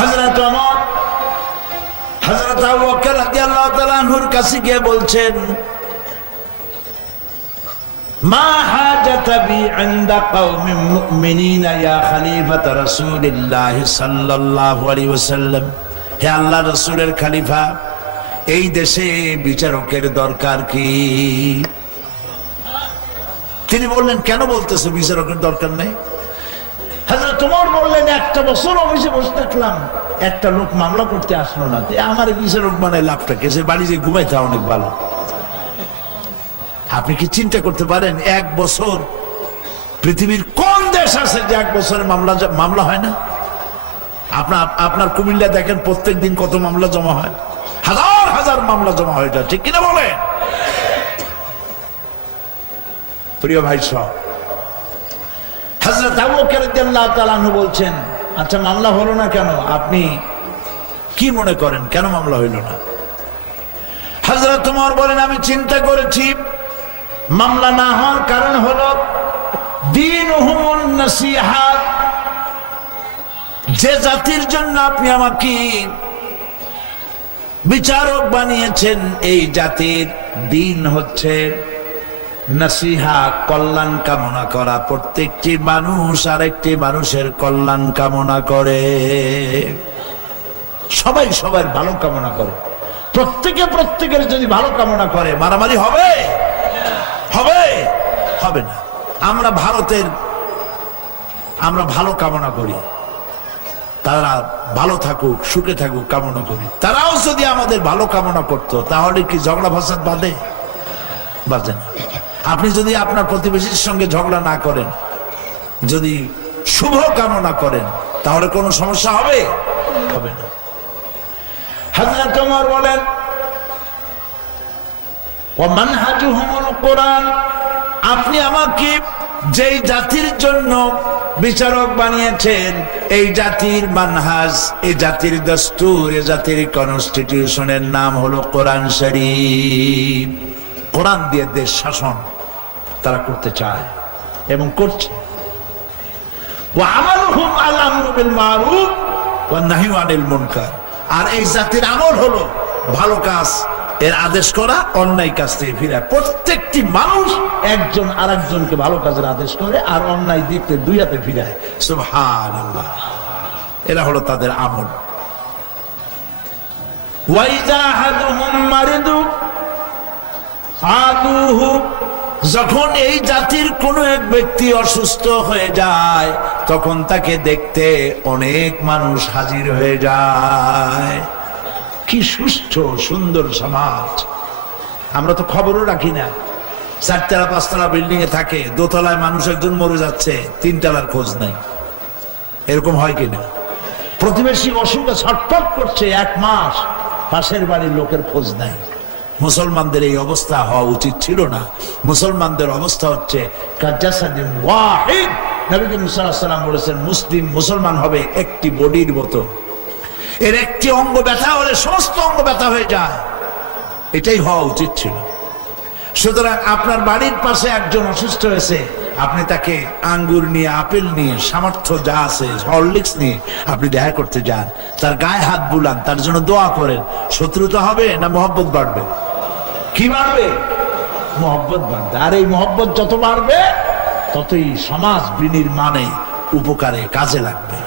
হযরত ওমর হযরত আবু বকর রাদিয়াল্লাহু তাআলা আনহুর কাছে গিয়ে বলছেন, মা হাজাতা বি ইনদা কওমিন মুমিনিনা ইয়া খলিফাতা রাসূলিল্লাহ সাল্লাল্লাহু আলাইহি ওয়াসাল্লাম। হে আল্লাহর রাসূলের খলিফা, এই দেশে বিচারকের দরকার কি? তিনি বললেন, কেন বলতেছো বিচারকের দরকার নেই? হযরত ওমর বললেন, একটা বছর অফিসে বসে থাকলাম, একটা লোক মামলা করতে আসলো না, আমার বিচারক বানায় লাভটা কি? সে বাড়ি যে ঘুমাইতে অনেক ভালো। আপনি কি চিন্তা করতে পারেন, এক বছর পৃথিবীর কোন দেশ আছে যে এক বছরে মামলা হয় না? আপনার কুমিল্লা দেখেন, প্রত্যেক দিন কত মামলা জমা হয়, হাজার হাজার মামলা জমা হয়ে যায়, ঠিক কিনা বলেন? প্রিয় ভাই সব, হযরত আবু বকর রাদিয়াল্লাহু তাআলা আনহু বলছেন, আচ্ছা মামলা হলো না কেন? আপনি কি মনে করেন কেন মামলা হইল না? হযরত ওমর বলেন, আমি চিন্তা করেছি, মামলা না হওয়ার কারণ হলো দীনুহুমুন নাসিহাত। যে জাতির জন্য আপনি আমাকে বিচারক বানিয়েছেন, এই জাতির দিন হচ্ছে নসিহা, কল্যাণ কামনা করা। প্রত্যেকটি মানুষ আরেকটি মানুষের কল্যাণ কামনা করে, সবাই সবার ভালো কামনা করে। প্রত্যেকে প্রত্যেকের যদি ভালো কামনা করে, মারামারি হবে? হবে? হবে না। আমরা ভারতের আমরা ভালো কামনা করি, তারা ভালো থাকুক, সুখে থাকুক কামনা করি। তারাও যদি আমাদের ভালো কামনা করতো, তাহলে কি ঝগড়া ফাসাদ বাঁধে? বাজে না। আপনি যদি আপনার প্রতিবেশীর সঙ্গে ঝগড়া না করেন, যদি শুভ কামনা করেন, তাহলে কোনো সমস্যা হবে? হবে না। হযরত ওমর বলেন, ওয়া মানহাজুহুমুল কোরআন। আপনি আমাকে যেই জাতির জন্য বিচারক বানিয়েছেন, এই জাতির মানহাজ, এই জাতির দস্তুর, এই জাতির কনস্টিটিউশনের নাম হলো কোরআন শরীফ। কোরআন দিয়ে দেশ শাসন তারা করতে চায় এবং করছে। ওয়া আমালুহুম আল আমরু বিল মারুফ ওয়ান নাহয়ু আনিল মুনকার। আর এই জাতির আমল হলো ভালো কাজ এর আদেশ করা, অন্যায় কাজ থেকে ফিরা। প্রত্যেকটি মানুষ একজন আরেকজনকে ভালো কাজের আদেশ করে আর অন্যায় দিকতে দুই হাতে ফিরায়। সুবহানাল্লাহ, এরা হলো তাদের আমল। ওয়াইদা আহাদুহুম মারিদু আদুহু। যখন এই জাতির কোনো এক ব্যক্তি অসুস্থ হয়ে যায়, তখন তাকে দেখতে অনেক মানুষ হাজির হয়ে যায়। কি সুস্থ সুন্দর সমাজ! আমরা তো খবরও রাখি না। 4তলা 5তলা বিল্ডিং এ থাকে, দোতলায় মানুষ একজন মরে যাচ্ছে, 3তলার খোঁজ নাই। এরকম হয় কিনা? প্রতিবেশী অসুখে ছটফট করছে 1 মাস, পাশের বাড়ির লোকের খোঁজ নাই। মুসলমানদের এই অবস্থা হওয়া উচিত ছিল না। মুসলমানদের অবস্থা হচ্ছে কাজাসাদিন ওয়াহিদ। নবী করিম সাল্লাল্লাহু আলাইহি ওয়াসাল্লাম বলেছেন, মুসলিম মুসলমান হবে একটি বডির মতো। এর একটি অঙ্গ ব্যথা হলে সমস্ত অঙ্গ ব্যথা হয়ে যায়। এটাই হওয়া উচিত ছিল। সুতরাং আপনার বাড়ির পাশে একজন অসুস্থ হয়েছে, আপনি তাকে আঙ্গুর নিয়ে, আপেল নিয়ে, সামর্থ্য যা আছে হরলিক্স নিয়ে আপনি দেখা করতে যান, তার গায়ে হাত বুলান, তার জন্য দোয়া করেন। শত্রুতা হবে না মহব্বত বাড়বে? কি বাড়বে? মহব্বত বাড়বে। আর এই মহব্বত যত বাড়বে, ততই সমাজ বিনির্মাণে, উপকারে কাজে লাগবে।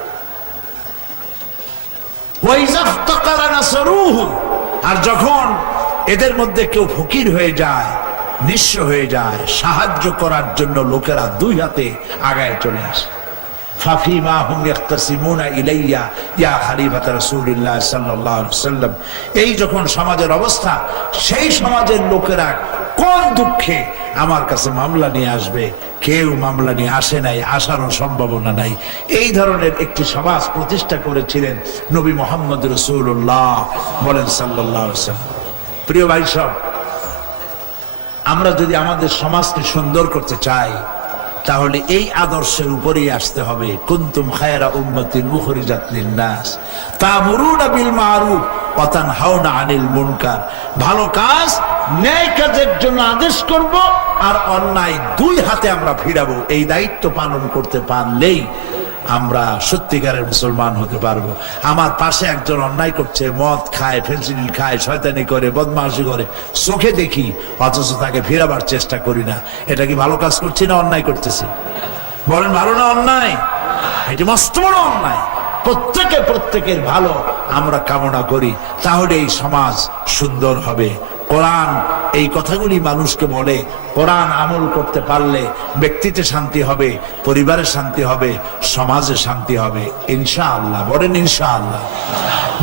আর যখন এদের মধ্যে কেউ ফকির হয়ে যায়, নিঃস্ব হয়ে যায়, সাহায্য করার জন্য লোকেরা 2 হাতে আগায় চলে আসে। ফাফিমা হুম ইয়াখতাসিমুনা ইলাইয়া ইয়া খলিফাত রাসূলুল্লাহ সাল্লাল্লাহু আলাইহি ওয়াসাল্লাম। এই যখন সমাজের অবস্থা, সেই সমাজের লোকেরা কোন দুঃখে আমার কাছে মামলা নিয়ে আসবে? কেউ মামলা নিয়ে আসে নাই, আসারও সম্ভাবনা নাই। এই ধরনের একটি সমাজ প্রতিষ্ঠা করেছিলেন নবী মুহাম্মদ রাসূলুল্লাহ বলেন সাল্লাল্লাহু আলাইহি ওয়াসাল্লাম। প্রিয় ভাই সব, আমরা যদি আমাদের সমাজকে সুন্দর করতে চাই, তাহলে এই আদর্শের উপরেই আসতে হবে। কুনতুম খায়রা উম্মাতিন উখরিজাত লিন-নাস তা'মুরুনা বিল মা'রুফ ওয়া তানহাউনা আনিল মুনকার। ভালো কাজ, ন্যায় কাজের জন্য আদেশ করব, আর অন্যায় 2 হাতে আমরা ফিরাবো। এই দায়িত্ব পালন করতে পারলেই আমরা সত্যিকারের মুসলমান হতে পারবো। আমার পাশে একজন অন্যায় করছে, মদ খায়, ফেন্সিডিল খায়, শয়তানি করে, বদমাশি করে, চোখে দেখি, অথচ তাকে ফেরাবার চেষ্টা করি না। এটা কি ভালো কাজ করছি না অন্যায় করতেছি? বলেন ভালো না অন্যায়? এটি মস্ত বড় অন্যায়। প্রত্যেকের ভালো আমরা কামনা করি, তাহলে এই সমাজ সুন্দর হবে। কোরআন এই কথাগুলি মানুষকে বলে, কোরআন আমল করতে পারলে ব্যক্তিতে শান্তি হবে, পরিবারে শান্তি হবে, সমাজে শান্তি হবে ইনশাআল্লাহ। বলেন ইনশাআল্লাহ।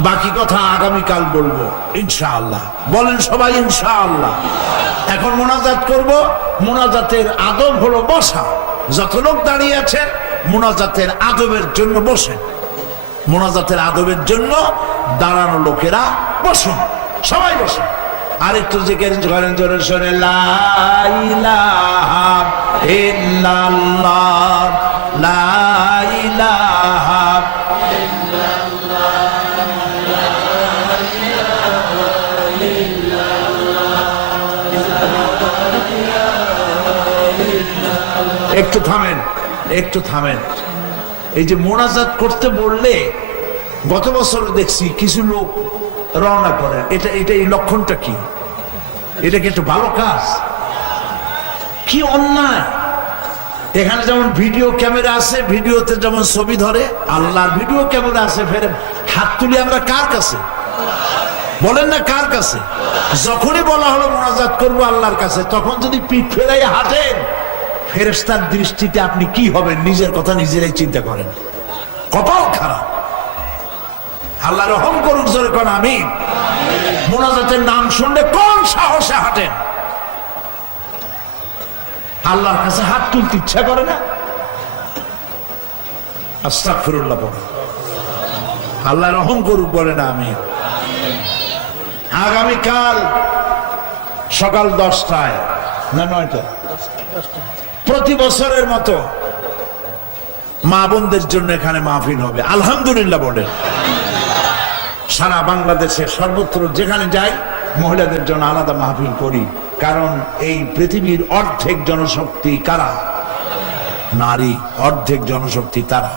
বাকি কথা আগামীকাল বলবো ইনশাআল্লাহ। বলেন সবাই ইনশাআল্লাহ। এখন মোনাজাত করব। মোনাজাতের আদব হলো বসা। যত লোক দাঁড়িয়ে আছে মোনাজাতের আদবের জন্য বসে। মোনাজাতের আদবের জন্য দাঁড়ানো লোকেরা বসুন, সবাই বসুন। আরেকটু জিকির করেন জোরে সোরে, লা ইলাহা ইল্লাল্লাহ, লা ইলাহা ইল্লাল্লাহ। একটু থামেন। এই যে মোনাজাত করতে বললে গত বছর দেখছি কিছু লোক রওনা করেন, এটা এই লক্ষণটা কি? এটা কি একটু ভালো কাজ? কি অন্যায়! এখানে যেমন ভিডিও ক্যামেরা আছে, ভিডিওতে যেমন ছবি ধরে, আল্লাহর ভিডিও ক্যামেরা আছে, ফের হাত তুলি আমরা কার কাছে? বলেন না কার কাছে? যখনই বলা হলো মোনাজাত করবো আল্লাহর কাছে, তখন যদি পিঠ ফেরাই হাঁটেন, ফেরেশতার দৃষ্টিতে আপনি কি হবেন? নিজের কথা নিজেরাই চিন্তা করেন। কপাল খারাপ। আল্লাহ রহম করুক, জোরে কোন আমিন। মোনাজাতের নাম শুনলে কোন সাহসে হাঁটেন? আল্লাহর কাছে হাত তুলতে ইচ্ছা করে না? আস্তাগফিরুল্লাহ পড়ে। আল্লাহ রহম করুক, বলে না আমিন। আগামীকাল সকাল 10টায় না 9টা, প্রতি বছরের মতো মা বোনদের জন্য এখানে মাহফিল হবে আলহামদুলিল্লাহ। বলেন সারা বাংলাদেশে সর্বত্র যেখানে যাই মহিলাদের জন্য আলাদা মাহফিল করি, কারণ এই পৃথিবীর অর্ধেক জনশক্তি কারা? নারী। অর্ধেক জনশক্তি তারা।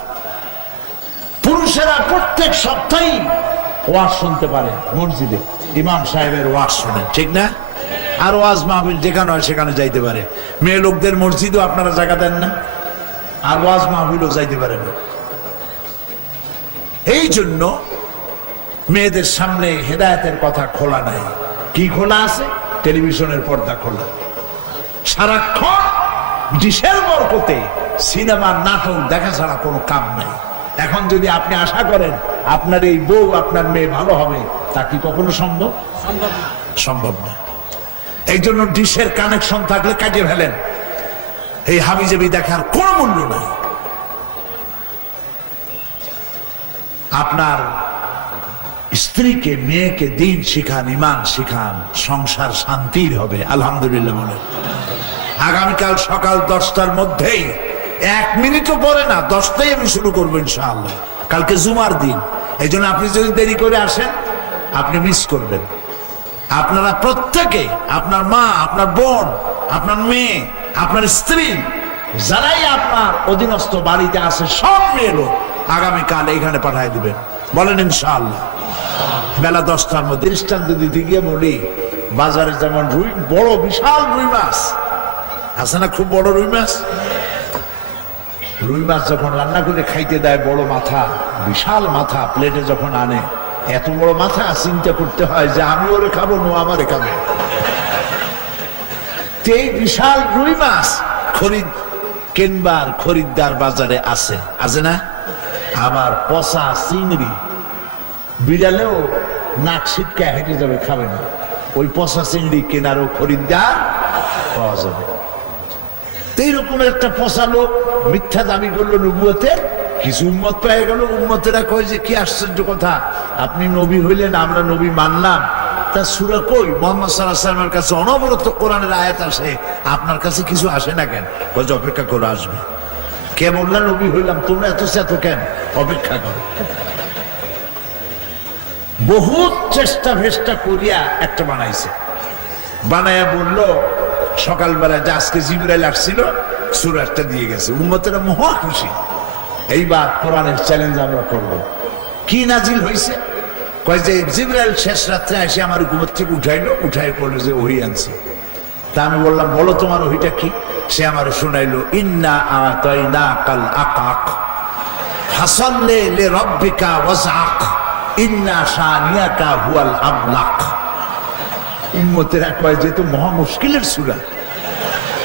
পুরুষেরা প্রত্যেক সপ্তাহে ওয়াজ শুনতে পারে, মসজিদে ইমাম সাহেবের ওয়াজ শোনেন, ঠিক না? আর ওয়াজ মাহফিল যেখানে হয় সেখানে যাইতে পারে। মেয়ে লোকদের মসজিদও আপনারা জায়গা দেন না, আর ওয়াজ মাহফিলও যাইতে পারে না। এই জন্য মেয়েদের সামনে হেদায়েতের কথা খোলা নাই। কি খোলা আছে? টেলিভিশনের পর্দা খোলা। সারাক্ষণ ডিশের বরকতে সিনেমা নাটক দেখা ছাড়া কোনো কাম নাই। এখন যদি আপনি আশা করেন আপনার এই বউ, আপনার মেয়ে ভালো হবে, তা কি কখনো সম্ভব? সম্ভব না। এই জন্য ডিশের কানেকশন থাকলে কাটিয়ে ফেলেন। এই হাবিজাবি দেখার কোন মূল্য নাই। আপনার স্ত্রীকে, মেয়েকে দিন শিখান, ইমান শিখান, সংসার শান্তির হবে আলহামদুলিল্লাহ। বলে আগামীকাল সকাল 10টার মধ্যেই, 1 মিনিটও পরে না, 10টায় আমি শুরু করবো ইনশাআল্লাহ। কালকে জুমার দিন, এই জন্য আপনি যদি দেরি করে আসেন আপনি মিস করবেন। আপনারা প্রত্যেকে, আপনার মা, আপনার বোন, আপনার মেয়ে, আপনার স্ত্রী, যারাই আপনার অধীনস্থ বাড়িতে আছে, সব মেয়ে লোক আগামীকাল এখানে পাঠিয়ে দিবেন। বলেন ইনশাআল্লাহ। বেলা 10টার মধ্যে দৃষ্টান্ত দিতে গিয়ে বলি, বাজারে যেমন রুই, বড় বিশাল রুই মাছ আছে না, খুব বড় রুই মাছ। রুই মাছ যখন রান্না করে খাইতে দেয়, বড় মাথা, বিশাল মাথা প্লেটে যখন আনে, এত বড় মাথা চিন্তা করতে হয় যে আমি ওরে খাবো, নো আমারে খাবে। এই বিশাল রুই মাছ খরিদ্দার বাজারে আছে না? আবার পচা চিংড়ি, বিড়ালেও নাক ছিটকা হেঁটে যাবে, খাবে না। ওই পচা চিংড়ি কেনারও খরিদ্দার পাওয়া যাবে। এইরকম একটা পচা লোক মিথ্যা দাবি করলো নবুয়তে, কিছু উম্মত পেয়ে গেল। উম্মতেরা কয় যে কি আশ্চর্য কথা, আপনি নবী হইলেন, আমরা নবী মানলাম, তা সূরা কই? মুহাম্মদ সাল্লাল্লাহু আলাইহি ওয়াসাল্লামের কাছে অনবরত কোরআনের আয়াত আসে, আপনার কাছে কিছু আসে না কেন? কয় যে অপেক্ষা করে আসবে। কে বললা নবী হইলাম? তোমরা এত চেত কেন? অপেক্ষা করো। বহুত চেষ্টা ভেষ্টা করিয়া একটা বানাইছে, বানাইয়া বলল সকালবেলা যে আজকে জিবরাইল আসছিল, সূরাটা দিয়ে গেছে। উম্মতেরা মহা খুশি। এইবার কোরআনের চ্যালেঞ্জ আমরা করব। কি নাজিল হয়েছে? কয় যে জিবরাইল শেষ রাত্রে এসে আমার ঘুমের থেকে উঠাইলো, উঠাই পড়লো যে ওহি আনছি। তা আমি বললাম বলো তোমার ওহিটা কি? সে আমার শোনাইলো ইন্না আতাইনাকাল আকাক ফাসাল্লি লিরাব্বিকা ওয়াজআক ইন্না শানিয়াকা হুয়াল আবলাক। উম্মতেরা কয় যে তো মহা মুশকিলের সূরা,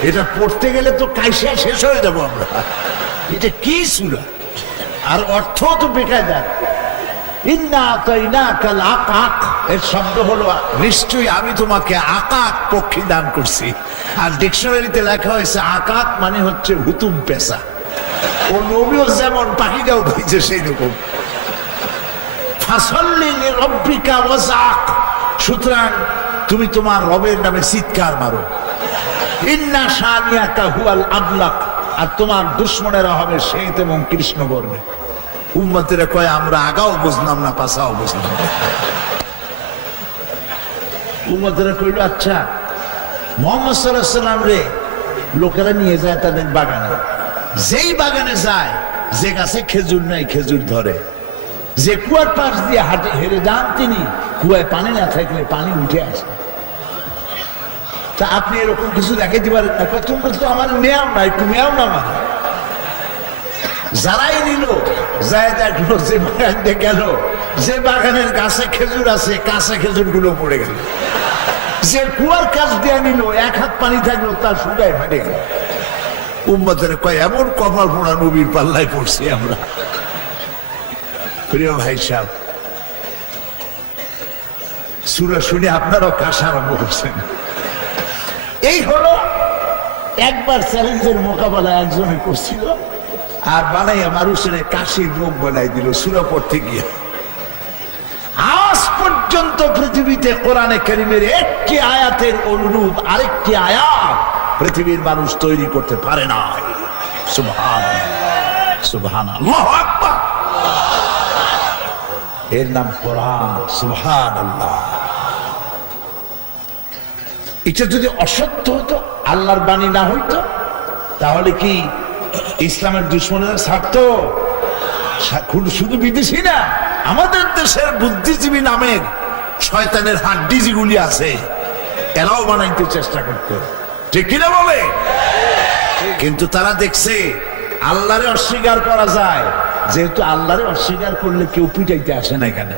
এটা পড়তে গেলে তো কাইসা শেষ হয়ে যাবো আমরা। এটা কি সূরা আর অর্থ তো বেকায়দা। ইন্না আতাইনাকাল আকাক এর শব্দ হলো নিশ্চয়ই আমি তোমাকে আকাক পক্ষী দান করছি। আর ডিকশনারিতে লেখা হয়েছে আকাক মানে হচ্ছে হুতুম পেশা। ও নবীও যেমন পাখিটাও হয়েছে সেই রকম। ফাসাল্লি লিরাব্বিকা ওয়াজআক, সুতরাং তুমি তোমার রবের নামে চিৎকার মারো। ইন্না শানিয়াকা হুয়াল আবলাক, আর তোমার দুশমনেরা হবে শ্বেত এবং কৃষ্ণ বর্ণে। উম্মতেরা কয় আমরা আগাও বুঝলাম না পাছাও বুঝলাম না। উম্মতেরা কইল আচ্ছা মুহাম্মদ সাল্লাল্লাহু আলাইহি ওয়াসাল্লাম রে লোকেরা নিয়ে যায় তাদের বাগানে, যেই বাগানে যায় যে গাছে খেজুর নাই খেজুর ধরে, যে কুয়ার পাশ দিয়ে হাঁটে হেরে যান তিনি কুয়ায় পানি না থাকলে পানি উঠে আসে। তা আপনি এরকম কিছু দেখাইতে পারেন না? তোমরা তো আমার নেও না, একটু নেও না আমার। যারাই নিল যায় দেখলো যে বাগানে গেল, যে বাগানের গাছে খেজুর আছে কাঁচা খেজুর গুলো পড়ে গেল। যে কুয়ার কাছ দিয়ে নিল এক হাত পানি থাকলো তার শুকায় ফেটে গেল। উম্মতের কয় এমন কপাল পোড়া নবীর পাল্লায় পড়ছি আমরা। প্রিয় ভাই সাহেব, সূরা শুনে আপনারাও কাশা আরম্ভ করছেন। এই হলো একবার চ্যালেঞ্জের মোকাবেলা একজনে করছিল, আর বানাইয়া মানুষের কাশির রোগ বানাই দিল সূরা পড়তে গিয়ে। আজ পর্যন্ত পৃথিবীতে কোরআনে কারীমের একটি আয়াতের অনুরূপ আরেকটি আয়াত পৃথিবীর মানুষ তৈরি করতে পারে না। সুবহানাল্লাহ, সুবহানাল্লাহ, আল্লাহু আকবার। এর নাম কোরআন। সুবহানাল্লাহ। এটা যদি অসত্য হতো, আল্লাহর বাণী না হইতো, তাহলে কি ইসলামের দুশ্মনেরা ছাড়তো? শুধু বিদেশি না, আমাদের দেশের বুদ্ধিজীবী নামের শয়তানের হাড্ডি যেগুলি আছে এরাও বানাইতে চেষ্টা করতো, ঠিক কিনা বলে? কিন্তু তারা দেখছে আল্লাহরে অস্বীকার করা যায়, যেহেতু আল্লাহরে অস্বীকার করলে কেউ পিটাইতে আসে না এখানে।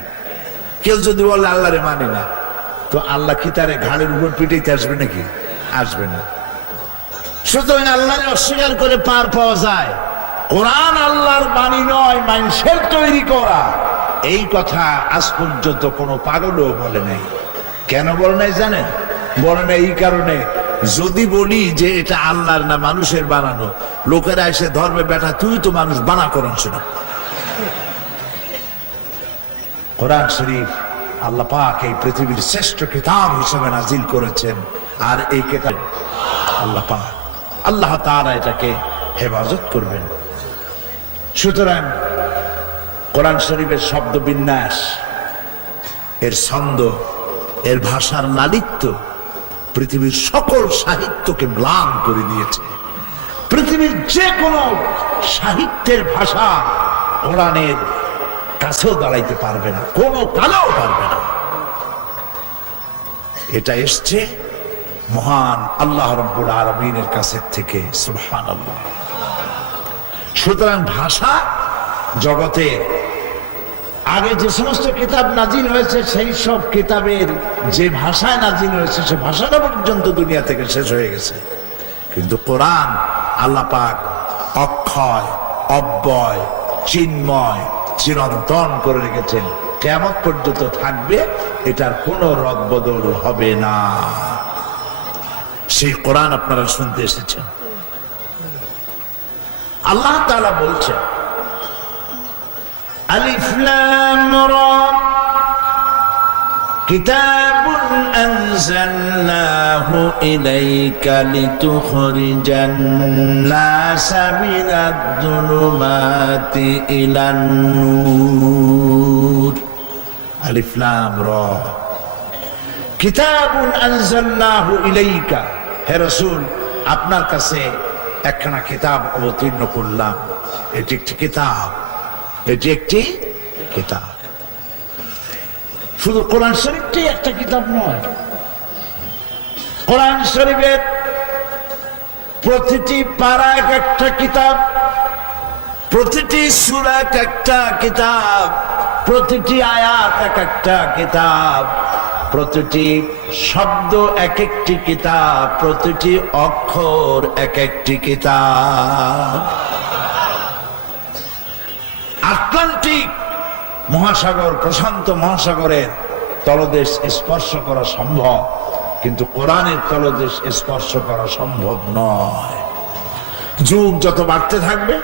কেউ যদি বলে আল্লাহরে মানে না, তো আল্লাহ কি তারে ঘাড়ের উপর পিটাইতে আসবে নাকি? আসবে না। সুতরাং আল্লাহরে অস্বীকার করে পার পাওয়া যায়। কোরআন আল্লাহর বাণী নয়, মানুষের তৈরি করা। এই কথা আজ পর্যন্ত কোনো পাগলও বলে নাই। কেন বলে নাই জানেন? বলে নাই এই কারণে, যদি বলি যে এটা আল্লাহর না মানুষের বানানো, লোকেরা এসে ধর্মে বেটা তুই তো মানুষ বানা করেন না। কোরআন শরীফ আল্লাহ পাক এই পৃথিবীর শ্রেষ্ঠ কিতাব হিসেবে নাজিল করেছেন, আর এই কিতাব আল্লাহ পাক আল্লাহ তাআলা এটাকে হেফাজত করবেন। সুতরাং কোরআন শরীফের শব্দ বিন্যাস, এর ছন্দ, এর ভাষার লালিত্য পৃথিবীর সকল সাহিত্যকে ম্লান করে দিয়েছে। পৃথিবীর যে কোনো সাহিত্যের ভাষা কোরআনের কাছেও দাঁড়াইতে পারবে না, কোনো কালেও পারবে না। এটা এসছে মহান আল্লাহ রাব্বুল আলামিনের কাছ থেকে। সুবহানাল্লাহ। সুতরাং ভাষা জগতের আগে যে সমস্ত কিতাব নাজিল হয়েছে, সেই সব কিতাবের যে ভাষায় নাজিল হয়েছে সে ভাষাটা পর্যন্ত দুনিয়া থেকে শেষ হয়ে গেছে। কিন্তু কোরআন আল্লাহ পাক অক্ষয়, অব্যয়, চিন্ময়, চিরন্তন করে রেখেছেন। কিয়ামত পর্যন্ত থাকবে, এটার কোনো রদবদল হবে না। সেই কোরআন আপনারা শুনতে এসেছেন। আল্লাহ তাআলা বলছেন আলিফ লাম রা কিতাবুন আনজালনাহু ইলাইকা লিতুখরিজান নাসা মিনাদ যুলুমাতি ইলান নূর। আলিফ লাম রা কিতাবুন আনজালনাহু ইলাইকা, হে রাসূল আপনার কাছে একখানা কিতাব অবতীর্ণ করলাম। এটি একটি কিতাব, এটি একটি কিতাব। শুধু কোরআন শরীফটি একটা কিতাব নয়, কোরআন শরীফের প্রতিটি পারা এক একটা কিতাব, প্রতিটি সূরা এক একটা কিতাব, প্রতিটি আয়াত এক একটা কিতাব, প্রতিটি শব্দ এক একটি কিতাব, প্রতিটি অক্ষর এক একটি কিতাব। আটলান্টিক মহাসাগর, প্রশান্ত মহাসাগরের তলদেশ স্পর্শ করা সম্ভব, কিন্তু কোরআনের তলদেশ স্পর্শ করা সম্ভব নয়। যুগ যত বাড়তে থাকবে,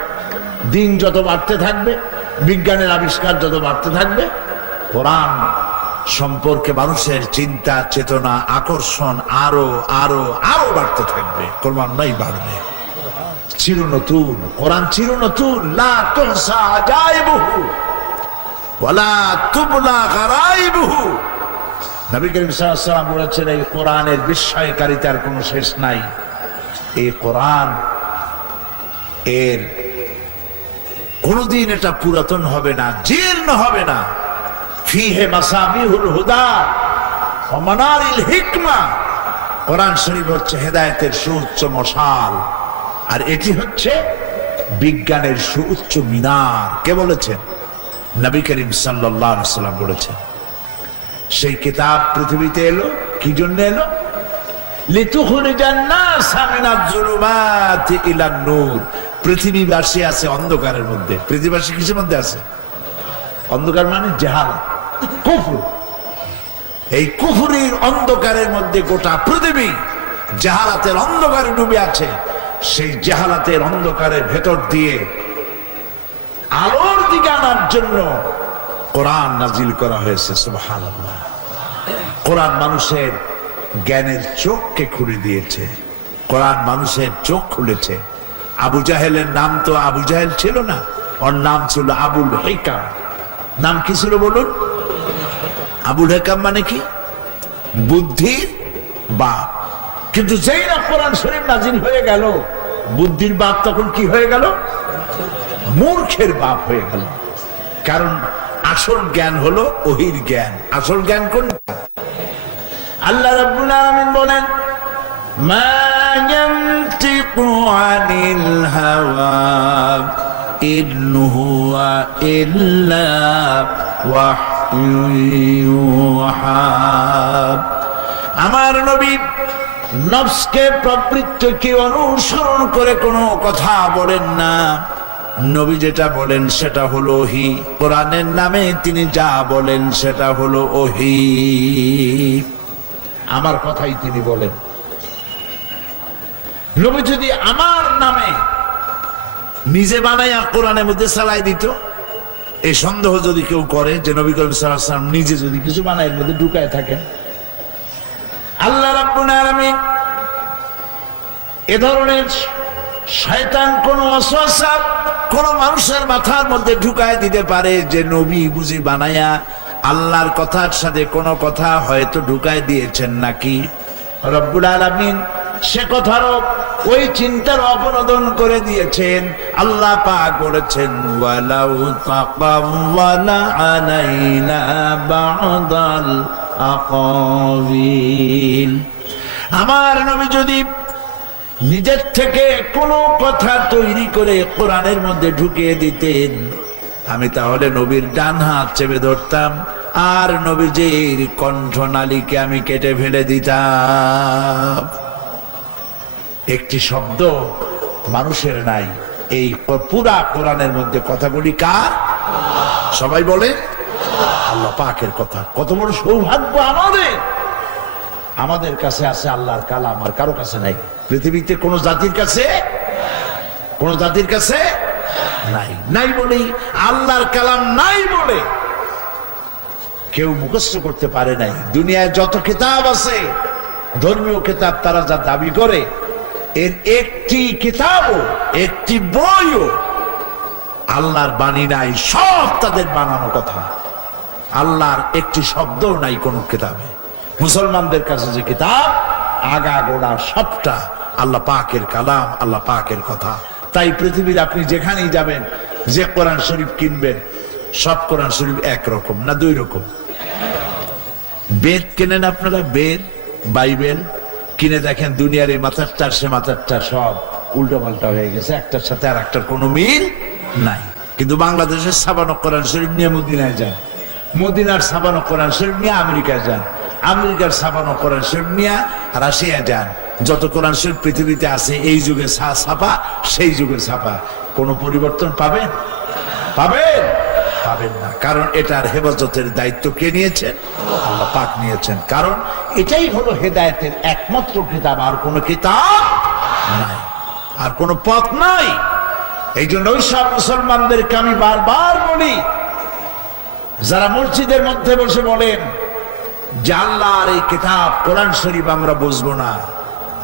দিন যত বাড়তে থাকবে, বিজ্ঞানের আবিষ্কার যত বাড়তে থাকবে, কোরআন সম্পর্কে মানুষের চিন্তা, চেতনা, আকর্ষণ আরো আরো আরো বাড়তে থাকবে, ক্রমান্বয়ে বাড়বে। চির নতুন কোরআন, চির নতুন, লা তুহসা আজাইবুহু ওয়ালা তুবলা গারাইবুহু। নবী করিম সাল্লাল্লাহু আলাইহি ওয়াসাল্লাম বলেছেন, এই কোরআনের বিস্ময়কারিতার কোনো শেষ নাই। এই কোরআন এর কোনদিন এটা পুরাতন হবে না, জীর্ণ হবে না। ফিহে মাসাবিহুল হুদা ওয়া মানারিল হিকমা। কোরআন শরীফ হচ্ছে হেদায়েতের সুউচ্চ মশাল, আর এটি হচ্ছে বিজ্ঞানের সুউচ্চ মিনার। কে বলেছেন? নবী করিম সাল্লাল্লাহু আলাইহি ওয়াসাল্লাম বলেছেন। সেই কিতাব পৃথিবীতে এলো কি জন্য এলো? লিতুখরিজান নাসা মিনাজ যুলুমাতি ইলান নূর। পৃথিবীবাসী আছে অন্ধকারের মধ্যে। পৃথিবীবাসী কিসের মধ্যে আছে? অন্ধকার মানে জাহালাত, কুফর। এই কুফরির অন্ধকারের মধ্যে গোটা পৃথিবী জাহালাতের অন্ধকারে ডুবে আছে। সেই জাহালাতের অন্ধকারের ভেতর দিয়ে আলোর দিকে আনার জন্য কোরআন নাজিল করা হয়েছে। সুবহানাল্লাহ। কোরআন মানুষের জ্ঞানের চোখকে খুলে দিয়েছে। কোরআন মানুষের চোখ খুলেছে। আবু জাহেলের নাম তো আবু জাহেল ছিল না, ওর নাম ছিল আবুল হিকাম। নাম কি ছিল বলুন? আবুল হিকাম মানে কি? বুদ্ধির বাপ। কিন্তু যেই না কোরআন শরীফ নাজিল হয়ে গেল, বুদ্ধির বাপ তখন কি হয়ে গেল? মূর্খের বাপ হয়ে গেল। কারণ আসল জ্ঞান হলো ওহির জ্ঞান। আসল জ্ঞান কোনটা? আল্লাহ রাব্বুল আলামিন বলেন, মা ইয়ানতিকু আনিল হাওয়া ইন হুয়া ইল্লা ওয়াহয়ুহা। আমার নবী নফসকে, প্রবৃত্তিকে অনুসরণ করে কোনো কথা বলেন না। নবী যেটা বলেন সেটা হলো ওহী। কোরআনের নামে তিনি যা বলেন সেটা হলো ওহী। আমার কথাই তিনি বলেন। নবী যদি আমার নামে নিজে বানাইয়া কোরআনের মধ্যে চালাই দিত, এই সন্দেহ যদি কেউ করে যে নবী করিম সাল্লাল্লাহু আলাইহি ওয়াসাল্লাম নিজে যদি কিছু বানায় এর মধ্যে ঢুকায় থাকেন, আল্লাহ রাব্বুল আলামিন এ ধরনের শয়তান কোন ওয়াসওয়াসা কোন মানুষের মাথার মধ্যে ঢুকায় দিতে পারে যে নবী বুঝি বানায়া আল্লাহর কথার সাথে কোন কথা হয়তো ঢুকায় দিয়েছেন নাকি। রব্বুল আলামিন সে কথারও ওই চিন্তার অপনোদন করে দিয়েছেন। আল্লাহ পাক বলেছেন, ওয়ালাউ তাকাওয়ালা আলাইনা বা'দাল আকাবিল। আমার নবী যদি নিজের থেকে কোনো কথা তৈরি করে কোরআনের মধ্যে ঢুকিয়ে দিতেন, আমি তাহলে নবীর ডান হাত চেপে ধরতাম আর নবীজির কণ্ঠনালীকে আমি কেটে ফেলে দিতাম। একটি শব্দ মানুষের নাই। এই পুরা কোরআনের মধ্যে কথাগুলি কার? সবাই বলে আল্লাহ পাকের কথা। কত বড় সৌভাগ্য আমাদের! আমাদের কাছে আছে আল্লাহর কালাম, আর কারো কাছে নাই। পৃথিবীতে কোন জাতির কাছে, কোন জাতির কাছে নাই। নাই বলেই আল্লাহর কালাম নাই বলে কেউ মুখস্থ করতে পারে নাই। দুনিয়ায় যত কিতাব আছে, ধর্মীয় কিতাব, তারা যা দাবি করে, এর একটি কিতাবও, একটি বইও আল্লাহর বাণী নাই। সব তাদের বানানো কথা। আল্লাহর একটি শব্দও নাই কোন কিতাবে। মুসলমানদের কাছে যে কিতাব, আগা গোড়া সবটা আল্লাহ পাকের কালাম, আল্লাহ পাকের কথা। তাই পৃথিবীর আপনি যেখানেই যাবেন, যে কোরআন শরীফ কিনবেন, সব কোরআন শরীফ একরকম না, দুই রকম। বেদ কেনেন আপনারা, বেদ বাইবেল কিনে দেখেন, দুনিয়ার এই মাথার চার সে মাথার চার সব উল্টো পাল্টা হয়ে গেছে, একটার সাথে আর একটার কোনো মিল নাই। কিন্তু বাংলাদেশের ছাপানো কোরআন শরীফ নিয়ে মদিনায় যান, মদিনার ছাপানো কোরআন শরীফ নিয়ে আমেরিকায় যান, আমেরিকার ছাপানো কোরআন শরীফ নিয়ে রাশিয়া যান। যত কোরআন শরীফ পৃথিবীতে আছে, এই যুগে ছাপা, সেই যুগে ছাপা, কোনো পরিবর্তন পাবেন? পাবেন? পাবেন না। কারণ এটার হেফাজতের দায়িত্ব কে নিয়েছেন? আল্লাহ পাক নিয়েছেন। কারণ এটাই হলো হেদায়েতের একমাত্র কিতাব, আর কোনো কিতাব নাই, আর কোনো পথ নাই। এই জন্য ওই সব মুসলমানদেরকে আমি বারবার বলি, যারা মসজিদের মধ্যে বসে বলেন যে আল্লাহর এই কিতাব কোরআন শরীফ আমরা বুঝবো না,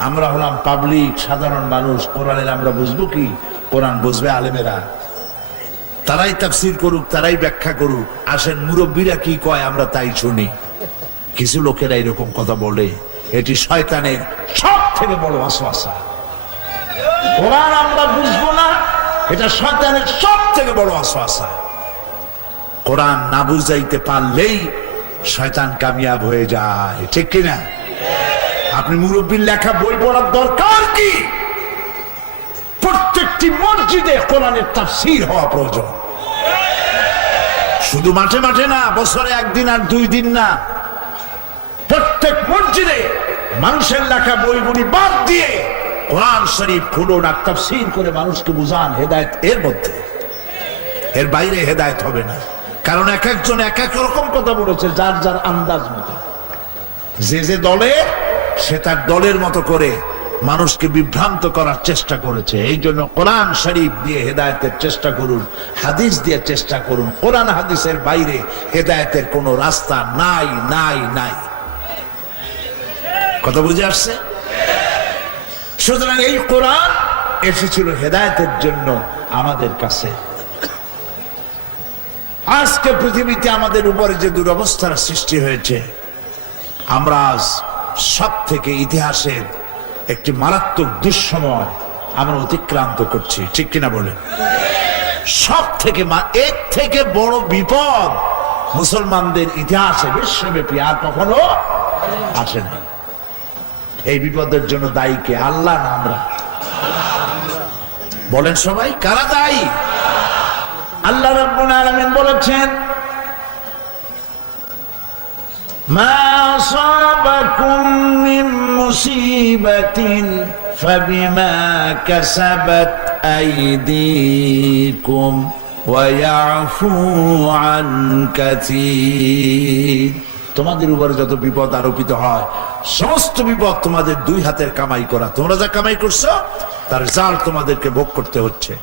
আমরা হলাম পাবলিক সাধারণ মানুষ, কোরআনের আমরা বুঝবো কি? কোরআন বুঝবে আলেমেরা, তারাই তাফসীর করুক, তারাই ব্যাখ্যা করুক। আসেন মুরব্বীরা কি কয় আমরা তাই শুনি। কিছু লোকেরা এরকম কথা বলে, এটি শয়তানের সব থেকে বড় ওয়াসওয়াসা। কোরআন আমরা বুঝবো না, এটা শয়তানের সব থেকে বড় ওয়াসওয়াসা। কোরআন না বুঝাইতে পারলেই শয়তান কামিয়াব হয়ে যায়, ঠিক কিনা? আপনি মুরব্বীর লেখা বই পড়ার দরকার কি? প্রত্যেকটি মসজিদে কোরআনের তাফসীর হওয়া প্রয়োজন। শুধু মাঠে মাঠে না, বছরে একদিন আর 2 দিন না, প্রত্যেক মসজিদে মানুষের লেখা বইগুলি বাদ দিয়ে কোরআন শরীফ খুলুন আর তাফসীর করে মানুষকে বুঝান। হেদায়েত এর মধ্যে, এর বাইরে হেদায়েত হবে না। কারণ এক একজন এক এক রকম কথা বলেছে, যার যার আন্দাজ মতো, যে যে দলে সে তার দলের মতো করে মানুষকে বিভ্রান্ত করার চেষ্টা করেছে। এই জন্য কোরআন শরীফ দিয়ে হেদায়েতের চেষ্টা করুন, হাদিস দিয়ে চেষ্টা করুন। কোরআন হাদিসের বাইরে হেদায়েতের কোনো রাস্তা নাই, নাই, নাই। কথা বুঝে আসছে? সুতরাং এই কোরআন এসেছিল হেদায়েতের জন্য আমাদের কাছে। আজকে পৃথিবীতে আমাদের উপরে যে দুরবস্থার সৃষ্টি হয়েছে, আমরা আজ সব থেকে ইতিহাসের একটি মারাত্মক দুঃসময় আমরা অতিক্রান্ত করছি, ঠিক কিনা বলেন? সব থেকে এর থেকে বড় বিপদ মুসলমানদের ইতিহাসে বিশ্বব্যাপী আর কখনো আসে না। এই বিপদের জন্য দায়ী কে? আল্লাহ না আমরা? বলেন সবাই, কারা দায়ী? আল্লাহ রাব্বুল আলামিন বলেছেন, মা আসাবাকুম মিন মুসিবাতিন ফাবিমা কাসাবাত আইদিকুম ওয়া ইয়াফু আন কাসীর। তোমাদের উপরে যত বিপদ আরোপিত হয়, সমস্ত বিপদ তোমাদের 2 হাতের কামাই করা। তোমরা যা কামাই করছো তার জাল তোমাদেরকে ভোগ করতে হচ্ছে।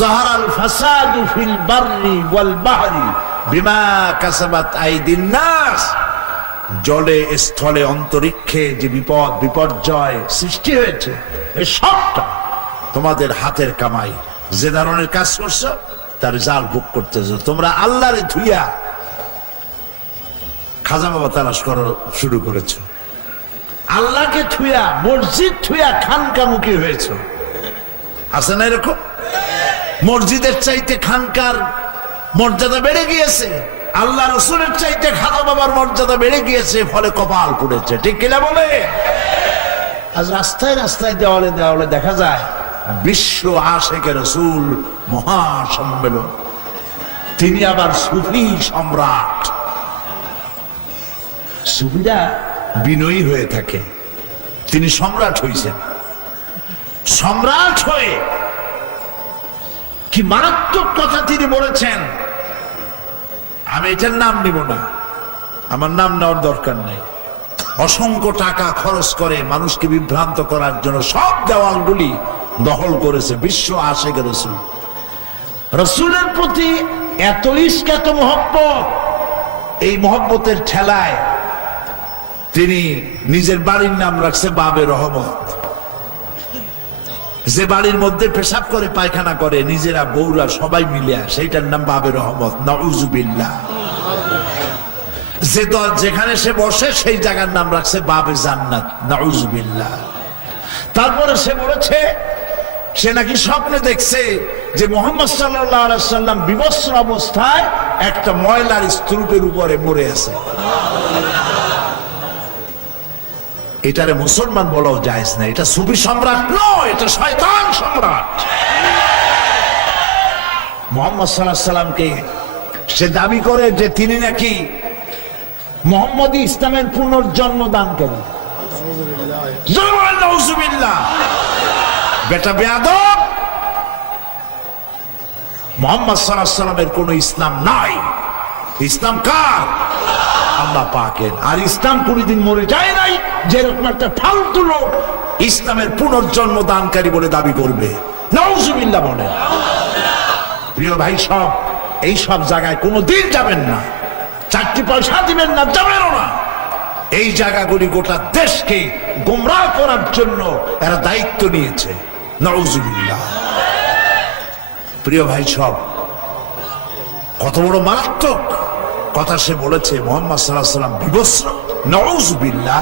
যাহারাল ফাসাদু ফিল বাররি ওয়াল বাহরি বিমা কাসাবাত আইদিন নাস। জলে, স্থলে, অন্তরিক্ষে যে বিপদ বিপর্যয় সৃষ্টি হয়েছে, এই সবটা তোমাদের হাতের কামাই। যে ধরনের কাজ করছো তার জাল ভোগ করতেছো। তোমরা আল্লাহরে ধুইয়া খাজা বাবা তালাশ করা শুরু করেছো, আল্লাহকে থুইয়া, মসজিদ থুইয়া খানকামুখী হয়েছে। আছে না এরকম? মসজিদের চাইতে খানকার মর্যাদা বেড়ে গিয়েছে, আল্লাহ রসুলের চাইতে খাজা বাবার মর্যাদা বেড়ে গিয়েছে, ফলে কপাল পুড়েছে, ঠিক কিনা বলে? আজ রাস্তায় রাস্তায় দেওয়ালে দেওয়ালে দেখা যায় বিশ্ব আশেকে রসুল মহাসম্মেলন। তিনি আবার সুফি সম্রাট। সুফিরা বিনয়ী হয়ে থাকে, তিনি সম্রাট হয়েছেন। সম্রাট হয়ে কি মারাত্মক কথা তিনি বলেছেন, আমি এটার নাম নিব না, আমার নাম নেওয়ার দরকার নেই। অসংখ্য টাকা খরচ করে মানুষকে বিভ্রান্ত করার জন্য সব দেওয়ালগুলি দখল করেছে বিশ্ব আশেকে রসুল। রসুলের প্রতি এত ইশক, এত মহব্বত, এই মহব্বতের ঠেলায় তিনি নিজের বাড়ির নাম রাখছে বাবে রহমত। যে বাড়ির মধ্যে পেশাব করে, পায়খানা করে, নিজেরা বউরা সবাই মিলে, সেইটার নাম বাবে রহমত। নাউজুবিল্লাহ। যে যেখানে সে বসে সেই জায়গার নাম রাখছে বাবে জান্নাত। নাউজুবিল্লাহ। তারপরে সে বলেছে সে নাকি স্বপ্নে দেখছে যে মুহাম্মদ সাল্লাল্লাহু আলাইহি সাল্লাম বিবস্ত্র অবস্থায় একটা ময়লার স্তূপের উপরে মরে আছে। এটারে মুসলমান বলাও জায়েজ না, এটা সুফি সম্রাট নয়, এটা শয়তান সম্রাট। মুহাম্মদ সাল্লাল্লাহু আলাইহি সাল্লামকে সে দাবি করে যে তিনি নাকি মুহাম্মদী ইসলামের পুনর্জন্ম দানকারী। নাউজুবিল্লাহ। বেটা বেয়াদব, মুহাম্মদ সাল্লাল্লাহু আলাইহি সাল্লামের কোন ইসলাম নাই। ইসলাম কার? আল্লাহ পাকের। আর ইসলাম কোনদিন মরে যায় নাই, যেরকম একটা ফালতু লোক ইসলামের পুনর্জন্ম দানকারী বলে দাবি করবে। নাউজুবিল্লাহ বলে। প্রিয় ভাই সব, এই সব জায়গায় কোনোদিন যাবেন না, 4টি পয়সা দিবেন না, যাবেনও না। এই জায়গাগুলি গোটা দেশকে গোমরাহ করার জন্য এরা দায়িত্ব নিয়েছে। নাউজুবিল্লাহ। প্রিয় ভাই সব, কত বড় মারাত্মক কথা সে বলেছে। মুহাম্মদ সাল্লাল্লাহু আলাইহি সাল্লাম বিবস্ত্র। নাউজুবিল্লাহ।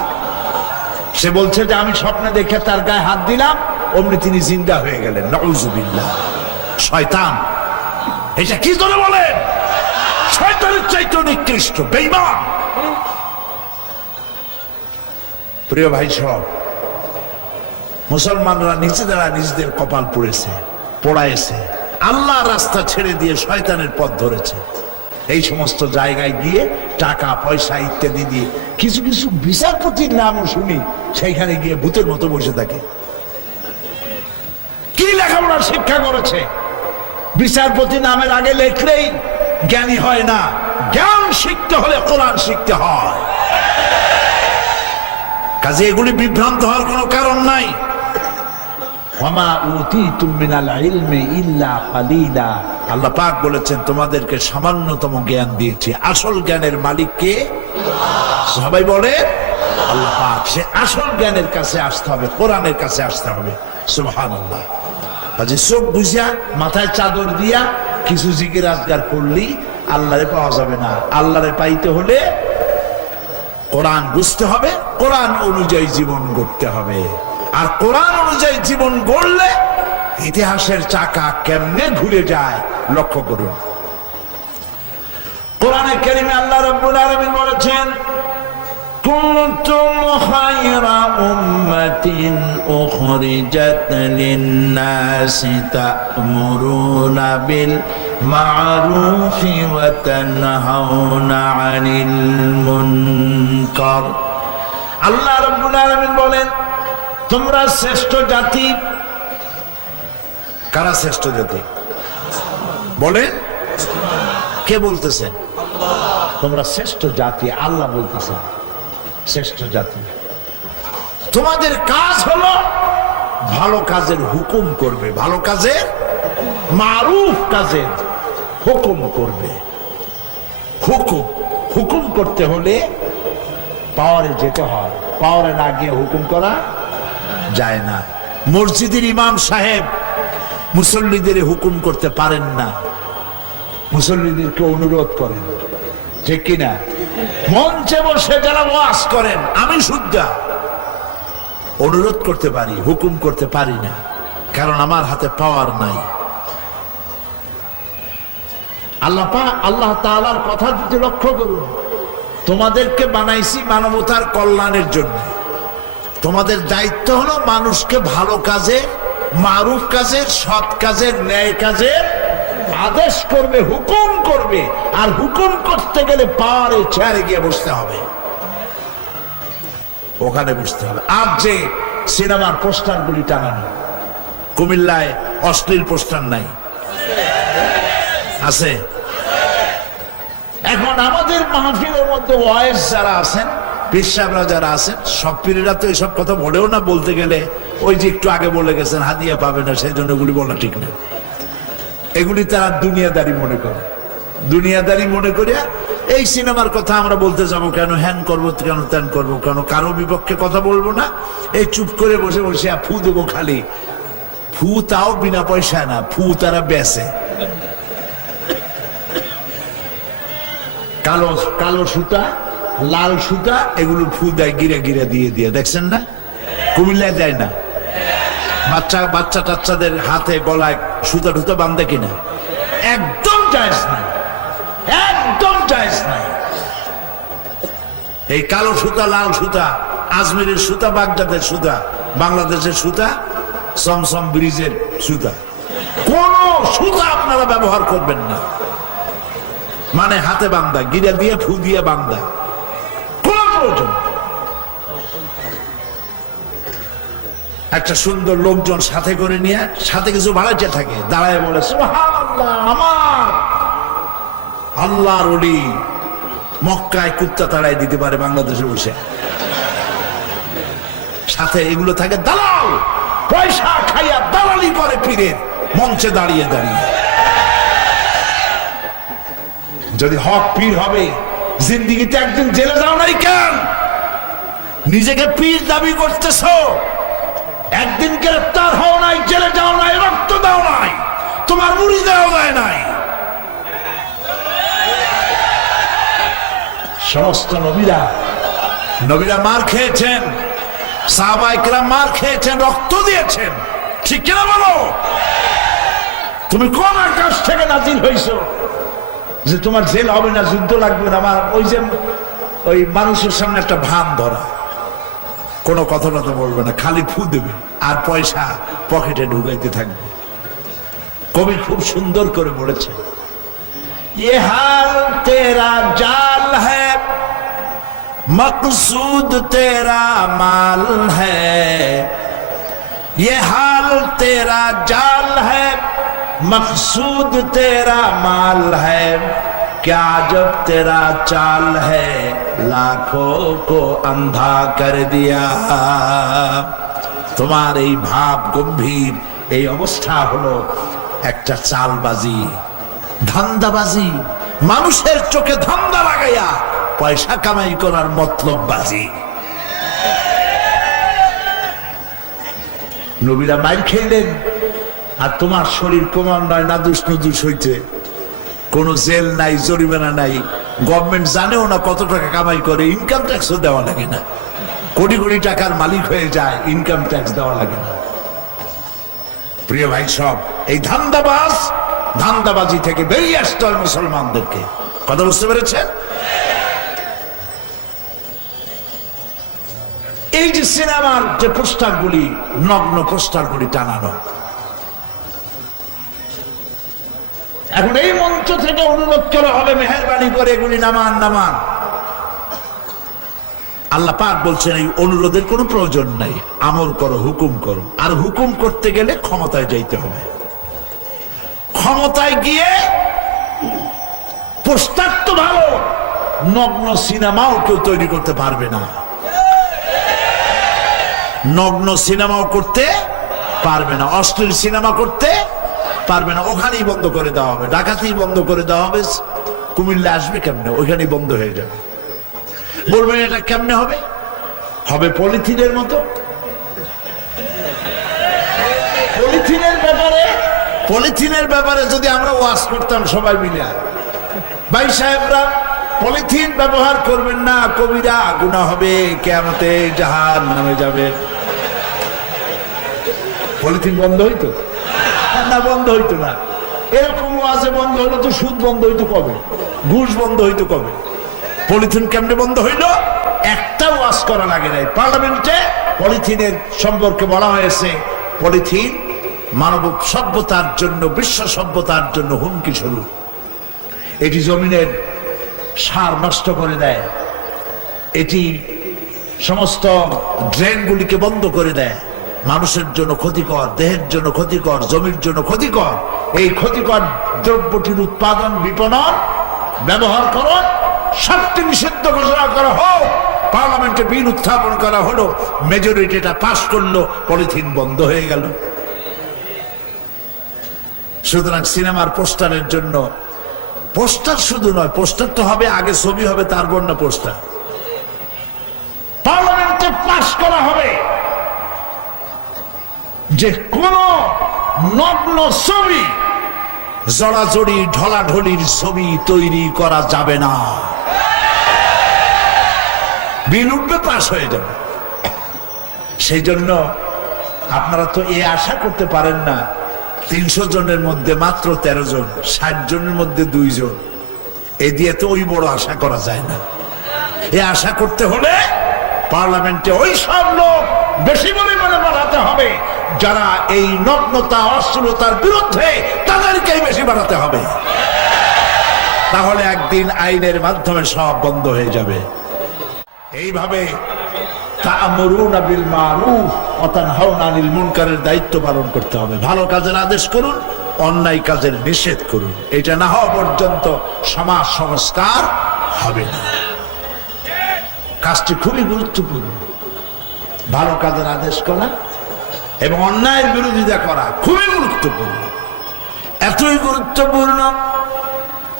সে বলছে যে আমি স্বপ্নে দেখে তার গায়ে হাত দিলাম, অমনি তিনি জিন্দা হয়ে গেলেন। নাউজুবিল্লাহ। শয়তান। এটা কি করে বলেন? শয়তানের চাইতে নিকৃষ্ট বেঈমান। প্রিয় ভাই সব, মুসলমানরা নিজেরা নিজেদের কপাল পোড়াইছে, আল্লাহ রাস্তা ছেড়ে দিয়ে শয়তানের পথ ধরেছে। এই সমস্ত জায়গায় গিয়ে টাকা পয়সা ইত্যাদি দিয়ে কিছু কিছু বিচারপতির নামও শুনি, সেইখানে গিয়ে ভূতের মতো বসে থাকে। কি লেখাপড়ার শিক্ষা করেছে? বিচারপতি নামের আগে লেখলেই জ্ঞানী হয় না, জ্ঞান শিখতে হলে কোরআন শিখতে হয়। কাজে এগুলি বিভ্রান্ত হওয়ার কোনো কারণ নাই। ওয়ামা উতীতুম মিনাল ইলমি ইল্লা কালিলা। আল্লাহ পাক বলেছেন তোমাদেরকে সামান্যতম জ্ঞান দিয়েছি। আসল জ্ঞানের মালিক কে? সবাই বলে আল্লাহ পাক। সে আসল জ্ঞানের কাছে আসতে হবে, কোরআনের কাছে আসতে হবে। সুবহানাল্লাহ। কাজে চোখ বুঝিয়া মাথায় চাদর দিয়া কিছু জিকির আজগার করলি আল্লাহরে পাওয়া যাবে না। আল্লাহরে পাইতে হলে কোরআন বুঝতে হবে, কোরআন অনুযায়ী জীবন গড়তে হবে। আর কোরআন অনুযায়ী জীবন গড়লে ইতিহাসের চাকা কেমনে ঘুরে যায় লক্ষ্য করুন। কোরআনে কারিমে আল্লাহ রাব্বুল আলামিন বলেছেন, কুনতুম খায়রা উম্মাতিন উখরিজাত লিন-নাসি তা'মুরুনা বিল মা'রুফি ওয়া তানহাউনা 'আনিল মুনকার। আল্লাহ রাব্বুল আলামিন বলেন, তোমরা শ্রেষ্ঠ জাতি। কারা শ্রেষ্ঠ জাতি বলেন? কে বলতেছেন? তোমরা শ্রেষ্ঠ জাতি, আল্লাহ বলতেছেন শ্রেষ্ঠ জাতি। তোমাদের কাজ হলো ভালো কাজের হুকুম করবে, ভালো কাজের মারুফ কাজের হুকুম করবে। হুকুম করতে হলে পাওয়ারে যেতে হয়, পাওয়ারে না গিয়ে হুকুম করা যায় না। মসজিদের ইমাম সাহেব মুসল্লিদের হুকুম করতে পারেন না, মুসল্লিদেরকে অনুরোধ করেন, ঠিক কিনা? মঞ্চে বসে যারা ওয়াজ করেন, আমি শুদ্ধা অনুরোধ করতে পারি, হুকুম করতে পারি না, কারণ আমার হাতে পাওয়ার নাই। আল্লাহ তাআলার কথা যদি লক্ষ্য করুন, তোমাদেরকে বানাইছি মানবতার কল্যাণের জন্য। তোমাদের দায়িত্ব হলো মানুষকে ভালো কাজে, মারুফ কাজের, সৎ কাজের, ন্যায় কাজের আদেশ করবে, হুকুম করবে। আর হুকুম করতে গেলে পাওয়ারে চেয়ারে গিয়ে বসতে হবে, ওখানে বসতে হবে। আর যে সিনেমার পোস্টার গুলি টাঙানো, কুমিল্লায় অশ্লীল পোস্টার নাই? আছে। এখন আমাদের মাহফিলের মধ্যে ওয়াইজ যারা আছেন, পীর সাহেবরা যারা আছেন, সব পীরেরা তো এইসব কথা বলেও না। বলতে গেলে ওই যে একটু আগে বলে গেছেন হাদিয়া পাবে না, সেই জন্য এগুলি বলা ঠিক না। এগুলি তারা দুনিয়াদারি মনে করে, দুনিয়াদারি মনে করিয়া এই সিনেমার কথা আমরা বলতে যাব কেন, হ্যান করবো কেন, ত্যান করবো কেন, কারো বিপক্ষে কথা বলবো না, এই চুপ করে বসে বসে ফু দেবো খালি। ফু তাও বিনা পয়সা না, ফু তারা বেচে। কালো কালো সুতা, লাল সুতা, এগুলো ফু দেয় গিরে গিরে দিয়ে দিয়ে, দেখছেন না? কুমিল্লায় দেয় না, বাচ্চা টাচ্চাদের হাতে গলায় সুতা টুতা বাঁধে কিনা? একদম জায়েজ নাই, একদম জায়েজ নাই। এই কালো সুতা, লাল সুতা, আজমিরের সুতা, বাগদাদের সুতা, বাংলাদেশের সুতা, সমসম ব্রিজের সুতা, কোন সুতা আপনারা ব্যবহার করবেন না। মানে হাতে বান্ধা, গিরা দিয়ে ফু দিয়ে বান্ধা, কোন প্রয়োজন। একটা সুন্দর লোকজন সাথে করে নিয়ে, সাথে কিছু ভাড়াইতে থাকে, দাঁড়ায় বলে সুবহানাল্লাহ, আমার আল্লাহর ওলি মক্কায় কুত্তা তাড়াই দিতে পারে বাংলাদেশে বসে। সাথে এগুলো থাকে দালাল, পয়সা খাইয়া দালালি করে পীরের মঞ্চে দাঁড়িয়ে দাঁড়িয়ে। যদি হক পীর হবে, জিন্দিগিতে একদিন জেলে যাও নাই কেন? নিজেকে পীর দাবি করতেছ, একদিন গ্রেফতার হও নাই, জেলে যাও নাই, রক্ত দাও নাই, তোমার মুড়ি দেওয়া যায় নাই। সমস্ত নবীরা মার খেয়েছেন, সাহাবায়ে কেরাম মার খেয়েছেন, রক্ত দিয়েছেন, ঠিক কিনা বলো? তুমি কোন আকাশ থেকে নাজিল হইছো যে তোমার জেল হবে না, যুদ্ধ লাগবে না? আমার ওই মানুষের সামনে একটা ভান ধরা, কোনো কথা তো বলবে না, খালি ফু দেবে আর পয়সা পকেটে ঢুকাইতে থাকবে। কবি খুব সুন্দর করে বলেছে, ये हाल तेरा जाल है, मकसूद तेरा माल है, ये हाल तेरा जाल है, मकसूद तेरा माल है, क्या जब तेरा चाल है, लाखों को अंधा कर दिया। তোমার এই ভাব গম্ভীর, এই অবস্থা হলো একটা চালবাজি, ধান্দাবাজি, মানুষের চোখে ধান্দা লাগাইয়া পয়সা কামাই করার মতলববাজি। নবীরা মাইর খেলেন, আর তোমার শরীর ক্রমান্বয়ে নাদুস নুদুস হইতে, কোনো জেল নাই, জরিমানা নাই, গভর্নমেন্ট জানেও না কত টাকা কামাই করে, ইনকাম ট্যাক্সও দেওয়া লাগে না, কোটি কোটি টাকার মালিক হয়ে যায়, ইনকাম ট্যাক্স দেওয়া লাগে না। প্রিয় ভাই সব, এই ধান্দাবাজি থেকে বেরিয়ে আসতে হয় মুসলমানদেরকে। কথা বুঝতে পেরেছেন? এই যে সিনেমার যে পোস্টারগুলি, নগ্ন পোস্টারগুলি টানানো, এখন এই মঞ্চ থেকে অনুরোধ করা হবে, মেহেরবানি করে এগুলি নামান। আল্লাহ পাক বলছেন এই অনুরোধের কোনো প্রয়োজন নাই, আমল করো, হুকুম করো। আর হুকুম করতে গেলে ক্ষমতায় যাইতে হবে। ক্ষমতায় গিয়ে পোস্টার তো ভালো, নগ্ন সিনেমাও কেউ তৈরি করতে পারবে না, নগ্ন সিনেমাও করতে পারবে না, অশ্লীল সিনেমা করতে পারবে না। ওখানেই বন্ধ করে দেওয়া হবে, ডাকাতেই বন্ধ করে দেওয়া হবে। কুমিল্লা আসবে কেমনে? ওইখানেই বন্ধ হয়ে যাবে। বলবেন এটা কেমনে হবে? হবে পলিথিনের মতো। পলিথিনের ব্যাপারে যদি আমরা ওয়াজ করতাম সবাই মিলে, ভাই সাহেবরা পলিথিন ব্যবহার করবেন না, কবিরা গুনাহ হবে, কিয়ামতে জাহান্নামে যাবে, পলিথিন বন্ধ হইতো না? বন্ধ হইতো না। এরকম ওয়াজে বন্ধ হইলো তো সুদ বন্ধ হইতো কবে? ঘুষ বন্ধ হইতো কবে? পলিথিন কেমনে বন্ধ হইল? একটা ওয়াজ করা লাগে নাই। পার্লামেন্টে পলিথিনের সম্পর্কে বলা হয়েছে, পলিথিন মানব সভ্যতার জন্য, বিশ্ব সভ্যতার জন্য হুমকি স্বরূপ। এটি জমিনের সার নষ্ট করে দেয়, এটি সমস্ত ড্রেনগুলিকে বন্ধ করে দেয়, মানুষের জন্য ক্ষতিকর, দেহের জন্য ক্ষতিকর, জমির জন্য ক্ষতিকর। এই ক্ষতিকর দ্রব্যটির উৎপাদন, বিপণন, ব্যবহার করুন, সবটি নিষিদ্ধ ঘোষণা করা হোক। পার্লামেন্টে বিল উত্থাপন করা হলো, মেজরিটিটা পাস করলো, পলিথিন বন্ধ হয়ে গেল। সুতরাং সিনেমার পোস্টারের জন্য, পোস্টার শুধু নয়, পোস্টার তো হবে আগে, ছবি হবে, তারপর না পোস্টার। পার্লামেন্টে পাস করা হবে যে কোন নগ্ন ছবি, জড়াজড়ি ঢলাঢলির ছবি তৈরি করা যাবে না। বিল উঠবে, পাস হয়ে যাবে। সেই জন্য আপনারা তো এই আশা করতে পারেন না 300 জনের মধ্যে মাত্র 13 জন, 60 জনের মধ্যে 2 জন, এই দিয়ে তো ওই বড় আশা করা যায় না। এই আশা করতে হলে পার্লামেন্টে ওই সব লোক বেশি পরিমাণে বাড়াতে হবে যারা এই নগ্নতা অশ্লীলতার বিরুদ্ধে, তাদেরকেই বেশি বাড়াতে হবে। তাহলে একদিন আইনের মাধ্যমে সব বন্ধ হয়ে যাবে। এইভাবে তা'মুরুনা বিল মারুফ ওয়া তানহাউনা আনিল মুনকারের দায়িত্ব পালন করতে হবে। ভালো কাজের আদেশ করুন, অন্যায় কাজের নিষেধ করুন। এটা না হওয়া পর্যন্ত সমাজ সংস্কার হবে না। কাজটি খুবই গুরুত্বপূর্ণ। ভালো কাজের আদেশ করা এবং অন্যায়ের বিরোধিতা করা খুবই গুরুত্বপূর্ণ। এতই গুরুত্বপূর্ণ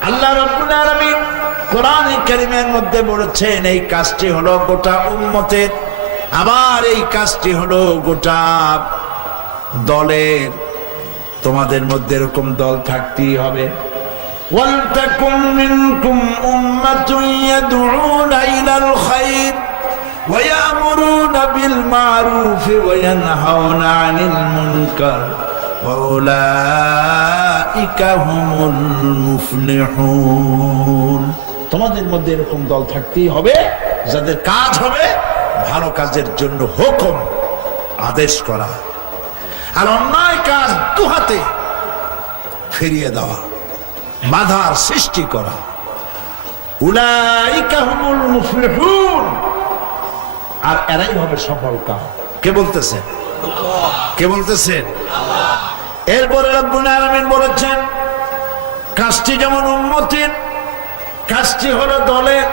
আল্লাহ রাব্বুল আলামিন কোরআনে কারীমের মধ্যে বলেছেন এই কাজটি হলো গোটা উম্মতের, আবার এই কাজটি হলো গোটা দলের। তোমাদের মধ্যে এরকম দল থাকতেই হবে। ওয়ালতাকুম মিনকুম উম্মাতুন ইয়াদউনা ইলাল খায়র ওয়া ইয়ামুরুনা বিল মারুফ ওয়া ইয়ানহাউনা আনিল মুনকার ওয়া উলাইকা হুমুল মুফলিহুন। তোমাদের মধ্যে এরকম দল থাকতেই হবে যাদের কাজ হবে ভালো কাজের জন্য হুকুম আদেশ করা আর অন্যায় কাজ দুহাতে ফিরিয়ে দেওয়া, বাধার সৃষ্টি করা। উলাইকা হুমুল মুফলিহুন, আর এরাই হবে সফল কাম। কে বলতেছেন? কে বলতেছেন? এরপরে রব্বুল আলামিন বলেছেন কাজটি যেমন উম্মতের, কাজটি হলো দলের।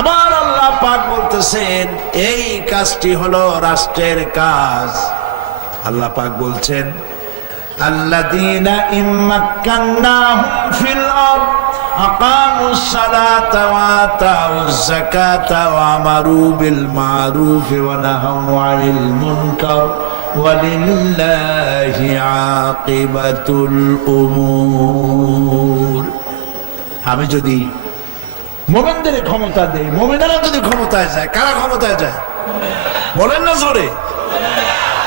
আবার আল্লাহ পাক বলতেছেন এই কাজটি হলো রাষ্ট্রের কাজ। আল্লাহ পাক বলছেন আল্লাযীনা ইম্মাক্কান্নাহুম ফিল আরদ আকামুস সালাতা ওয়া আতাউয যাকাতা ওয়া আমারু বিল মারুফ ওয়া নাহাউ আনিল মুনকার ওয়ালিল্লাহি আকিবাতুল উমুর। আমি যদি মুমিনদের ক্ষমতা দেই, মুমিনেরা যদি ক্ষমতায় যায়, কারা ক্ষমতায় যায় বলেন না জোরে?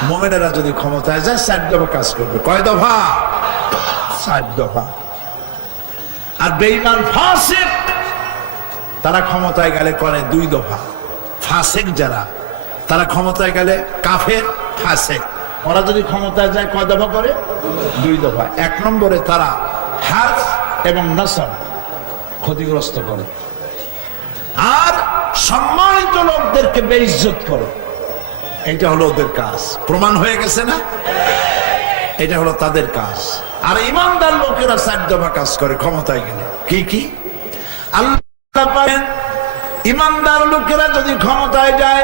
মুমিনেরা যদি ক্ষমতায় যায় 4 দফা কাজ করবে। কয় দফা? 4 দফা। আর বেঈমান ফাসিক তারা ক্ষমতায় গেলে করে 2 দফা। ফাসিক যারা তারা ক্ষমতায় গেলে কাফের ফাসিক, ওরা যদি ক্ষমতায় যায় কয় দফা করে? 2 দফা। 1 নম্বরে তারা হাজ এবং নাসব ক্ষতিগ্রস্ত করে, আর সম্মানিত লোকদেরকে বেইজ্জত করে। এটা হলো ওদের কাজ। প্রমাণ হয়ে গেছে না? এটা হলো তাদের কাজ। আর ইমানদার লোকেরা 4 দফা কাজ করে ক্ষমতায় গেলে। কি কি? আল্লাহ পাকের ইমানদার লোকেরা যদি ক্ষমতায় যায়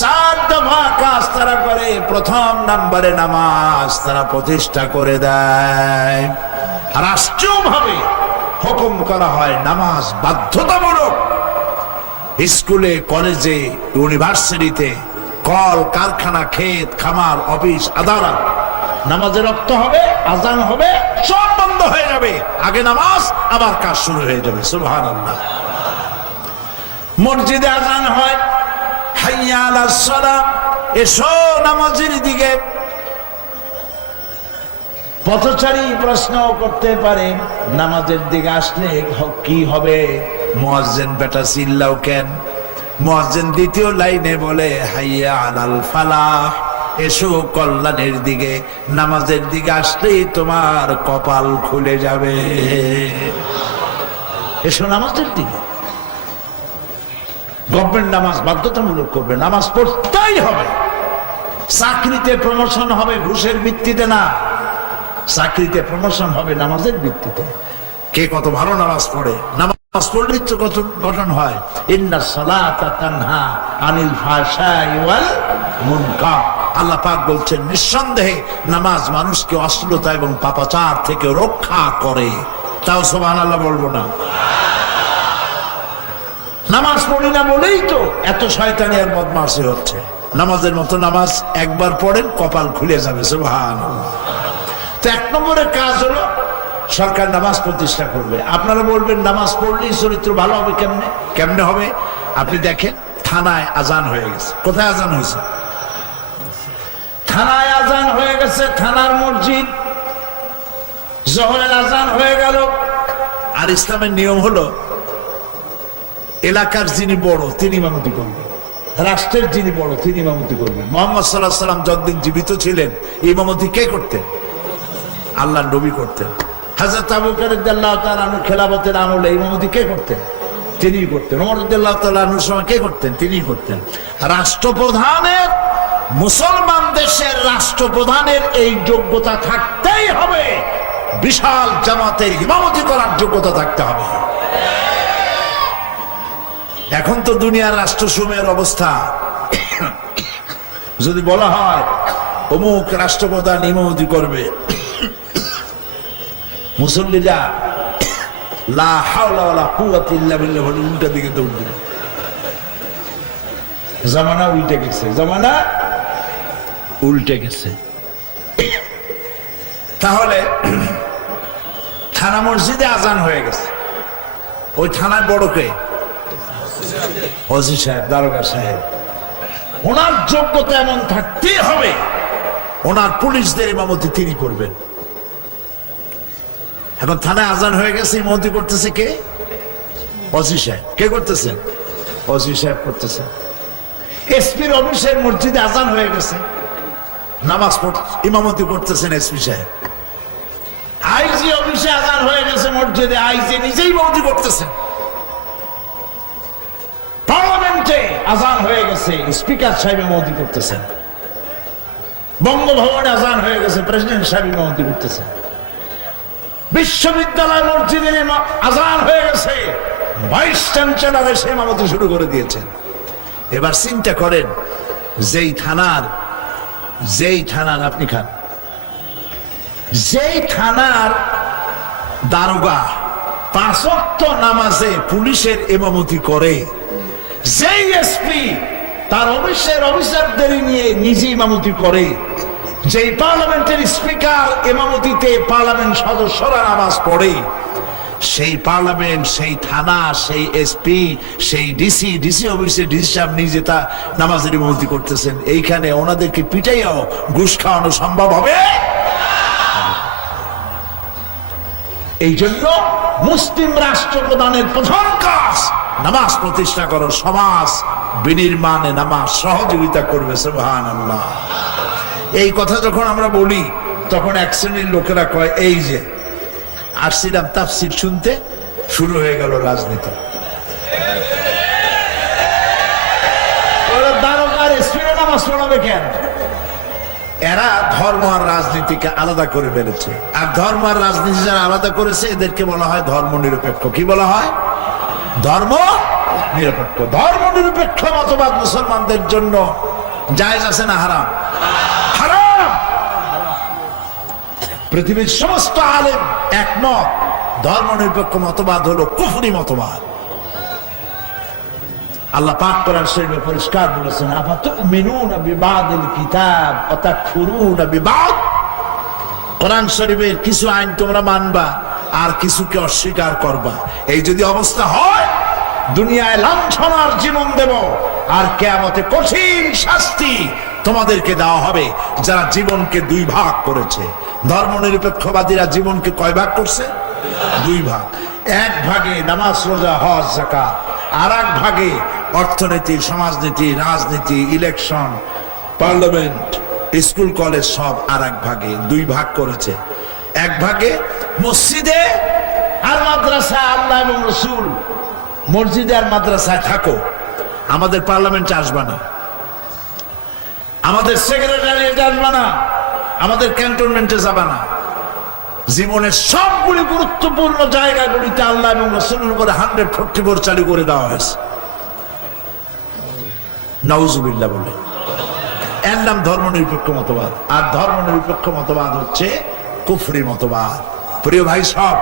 4 দফা কাজ তারা করে। প্রথম নম্বরে নামাজ তারা প্রতিষ্ঠা করে দেয়। রাষ্ট্রীয়ভাবে হুকুম করা হয় নামাজ বাধ্যতামূলক। স্কুলে, কলেজে, ইউনিভার্সিটিতে, কল কারখানা, ক্ষেত খামার, অফিস আদালত নামাজের রক্ত হবে, আজান হবে, সব বন্ধ হয়ে যাবে। আগে নামাজ, আবার কাজ শুরু হয়ে যাবে। সুবহানাল্লাহ। মসজিদে আজান হয়, হাইয়া আলাস সালাহ, এসো নামাজের দিকে। পথচারী প্রশ্ন করতে পারে নামাজের দিকে আসলে কি হবে? মুয়াজ্জিন বেটা চিল্লাও কেন? মুয়াজ্জিন দ্বিতীয় লাইনে বলে হাইয়া আলাল ফালাহ, এসো কল্যাণের দিকে। নামাজের দিকে আসলেই তোমার কপাল খুলে যাবে। এসো নামাজের দিকে। গভর্নমেন্ট নামাজ বাধ্যতামূলক করবে, নামাজ পড়তেই হবে। চাকরিতে প্রমোশন হবে ঘুষের ভিত্তিতে না, চাকরিতে প্রমোশন হবে নামাজের ভিত্তিতে। কে কত ভালো নামাজ পড়ে, নামাজ পড়লেই তো কত গঠন হয়। ইন্নাস সালাতা তানহা আনিল ফাহশাই ওয়াল মুনকার। আল্লাহ পাক বলছেন নিঃসন্দেহে নামাজ মানুষকে অশ্লীলতা এবং পাপাচার থেকে রক্ষা করে। তাও সুবহানাল্লাহ বলবো না? নামাজ পড়ি না বলেই তো এত শয়তানি আর বদমাশি হচ্ছে। নামাজের মতো নামাজ একবার পড়েন কপাল খুলে যাবে। সুবহানাল্লাহ। তো 1 নম্বরের কাজ হলো সরকার নামাজ প্রতিষ্ঠা করবে। আপনারা বলবেন নামাজ পড়লেই চরিত্র ভালো হবে। কেমনে? কেমনে হবে? আপনি দেখেন থানায় আজান হয়ে গেছে। কোথায় আজান হয়েছে? থানায় আজান হয়ে গেছে থানার মসজিদ, জোহরের আজান হয়ে গেল। আর ইসলামের নিয়ম হলো এলাকার যিনি বড় তিনি ইমামতি করবেন, রাষ্ট্রের যিনি বড় তিনি ইমামতি করবেন। মুহাম্মদ সাল্লাল্লাহু আলাইহি সাল্লাম যতদিন জীবিত ছিলেন ইমামতি কে করতেন? আল্লাহর নবী করতেন। হযরত আবু বকর রাদিয়াল্লাহু তাআলা আনহু খেলাফতের আমলে ইমামতি কে করতেন? তিনিই করতেন। ওমর রাদিয়াল্লাহু তাআলা আনহুর সময় কে করতেন? তিনিই করতেন। রাষ্ট্রপ্রধানের, মুসলমান দেশের রাষ্ট্রপ্রধানের এই যোগ্যতা থাকতেই হবে, বিশাল জামাতের ইমামতি করার যোগ্যতা থাকতে হবে। এখন তো দুনিয়ার রাষ্ট্রসমূহের অবস্থা, যদি বলা হয় অমুক রাষ্ট্রপ্রধান ইমামতি করবে, মুসল্লিরা লা হাওলা ওয়ালা কুওয়াতা ইল্লা বিল্লাহ বলে উল্টা দিকে দৌড় দিবে। জামানা উল্টে গেছে, জামানা উল্টে গেছে। তাহলে থানা মসজিদে আজান হয়ে গেছে, ওই থানার বড় কে? ওসি সাহেব, দারোগা সাহেব। ওনার যোগ্যতা এমন থাকতেই হবে, ওনার পুলিশদের ইমামতি তিনি করবেন। এখন থানায় আজান হয়ে গেছে, ইমামতি করতেছে কে? ওসি সাহেব। কে করতেছেন? ওসি সাহেব করতেছেন। এসপির অফিসের মসজিদে আজান হয়ে গেছে, নামাজ ইমামতি করতেছেন এসপি সাহেব। আইজি অফিসে আজান হয়ে গেছে মসজিদে, আইজি নিজেই ইমামতি করতেছেন। পার্লামেন্টে আজান হয়ে গেছে, স্পিকার সাহেব ইমামতি করতেছেন। বঙ্গভবনে আজান হয়ে গেছে, প্রেসিডেন্ট সাহেব ইমামতি করতেছেন। বিশ্ববিদ্যালয় মসজিদের আজান হয়ে গেছে, ভাইস চ্যান্সেলর এসে ইমামতি শুরু করে দিয়েছেন। এবার চিন্তা করেন, যেই থানার আপনি খান, যেই থানার দারোগা 5 ওয়াক্ত নামাজে পুলিশের ইমামতি করে, যেই এসপি তার অফিসের অফিসারদের নিয়ে নিজে ইমামতি করে, যেই পার্লামেন্টের স্পিকার ইমামতিতে পার্লামেন্ট সদস্যরা নামাজ পড়ে, সেই পার্লামেন্ট, সেই থানা, সেই এসপি, সেই ডিসি অফিসে ডিসি সাহেব নিজে তা নামাজের ইমামতি করতেছেন। এইখানে ওনাদেরকে পিটাইয়াও ঘুষ খাওয়ানো সম্ভব হবে? এই জন্য মুসলিম রাষ্ট্রপ্রধানের প্রধান কাজ নামাজ প্রতিষ্ঠা করো, সমাজ বিনির্মাণে নামাজ সহযোগিতা করবে। সুবহানাল্লাহ। এই কথা যখন আমরা বলি তখন এক শ্রেণীর লোকেরা কয়, এই যে আসছিলাম তাফসীর শুনতে, শুরু হয়ে গেল রাজনীতি। দারোগার এসপিরা নামাজ পড়াবে কেন? এরা ধর্ম আর রাজনীতিকে আলাদা করে ফেলেছে। আর ধর্ম আর রাজনীতি যারা আলাদা করেছে এদেরকে বলা হয় ধর্ম নিরপেক্ষ। কি বলা হয়? ধর্ম নিরপেক্ষ। ধর্ম নিরপেক্ষ মতবাদ মুসলমানদের জন্য জায়েজ আছে না হারাম? হারাম। পৃথিবীর সমস্ত আলেম একমত, ধর্ম নিরপেক্ষ মতবাদ হলো কুফরি মতবাদ। আল্লাহ পাক কোরআন শরীফে পরিষ্কার বলেছেন, আফাতুমিনুনা বিবাদিল কিতাব ওয়া তাকফুরুনা বিবাদ। কোরআন শরীফের কিছু আইন তোমরা মানবা আর কিছুকে অস্বীকার করবা। এই যদি অবস্থা হয়, দুনিয়ায় লাঞ্ছনার জীবন দেব আর কিয়ামতে কঠিন শাস্তি তোমাদেরকে দেওয়া হবে যারা জীবনকে 2 ভাগ করেছে। ধর্ম নিরপেক্ষবাদীরা জীবনকে কয় ভাগ করছে? 2 ভাগ। 1 ভাগে নামাজ, রোজা, হজ, যাকাত, আর 1 ভাগে অর্থনীতি, সমাজনীতি, রাজনীতি, ইলেকশন, পার্লামেন্ট, স্কুল কলেজ সব আর 1 ভাগে। 2 ভাগ করেছে। 1 ভাগে মসজিদে আর মাদ্রাসা, আল্লাহ এবং রাসূল। মসজিদে আর মাদ্রাসায় থাকো, আমাদের পার্লামেন্টে আসবা না, আমাদের সেক্রেটারিয়েটে আসবা না, আমাদের ক্যান্টনমেন্টে যাবা না। জীবনের সবগুলি গুরুত্বপূর্ণ জায়গাগুলিতে আল্লাহ এবং রাসূলের উপরে 144 চালু করে দেওয়া হয়েছে। নাউজুবিল্লাহ বলে। এর নাম ধর্ম নিরপেক্ষ মতবাদ। আর ধর্ম নিরপেক্ষ মতবাদ হচ্ছে কুফরি মতবাদ। প্রিয় ভাই সব,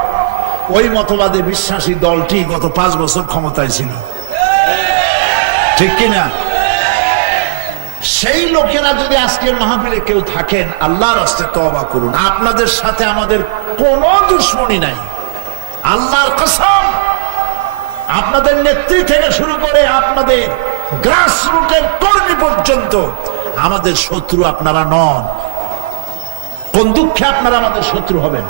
ওই মতবাদে বিশ্বাসী দলটি গত 5 বছর ক্ষমতায় ছিল, ঠিক কিনা? সেই লোকেরা যদি আজকের মাহফিলে কেউ থাকেন, আল্লাহর রাস্তায় তওবা করুন। আপনাদের সাথে আমাদের কোনো দুশমনি নাই, আল্লাহর কসম। আপনাদের নেত্রী থেকে শুরু করে আপনাদের গ্রাসরুটের কর্মী পর্যন্ত আমাদের শত্রু আপনারা নন। কোন দুঃখে আপনারা আমাদের শত্রু হবেন?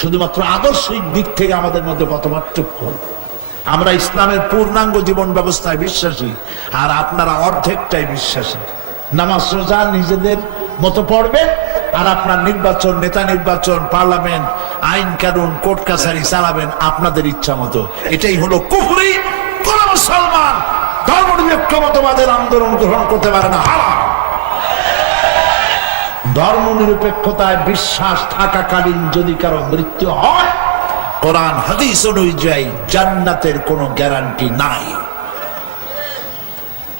শুধুমাত্র আদর্শিক দিক থেকে আমাদের মধ্যে কত পার্থক্য। আমরা ইসলামের পূর্ণাঙ্গ জীবন ব্যবস্থায় বিশ্বাসী, আর আপনারা অর্ধেকটাই বিশ্বাসী। নামাজ রোজা নিজেদের মতো পড়বেন, আর আপনার নির্বাচন, নেতা নির্বাচন, পার্লামেন্ট, আইন কানুন, কোর্ট কাছারি চালাবেন আপনাদের ইচ্ছা মতো। এটাই হলো কুফরি। কোন মুসলমান ধর্মনিরপেক্ষ মতবাদের আন্দোলন গ্রহণ করতে পারে না, হারাম। ধর্ম নিরপেক্ষতায় বিশ্বাস থাকাকালীন যদি কারো মৃত্যু হয়, কোরআন হাদিস অনুযায়ী জান্নাতের কোনো গ্যারান্টি নাই।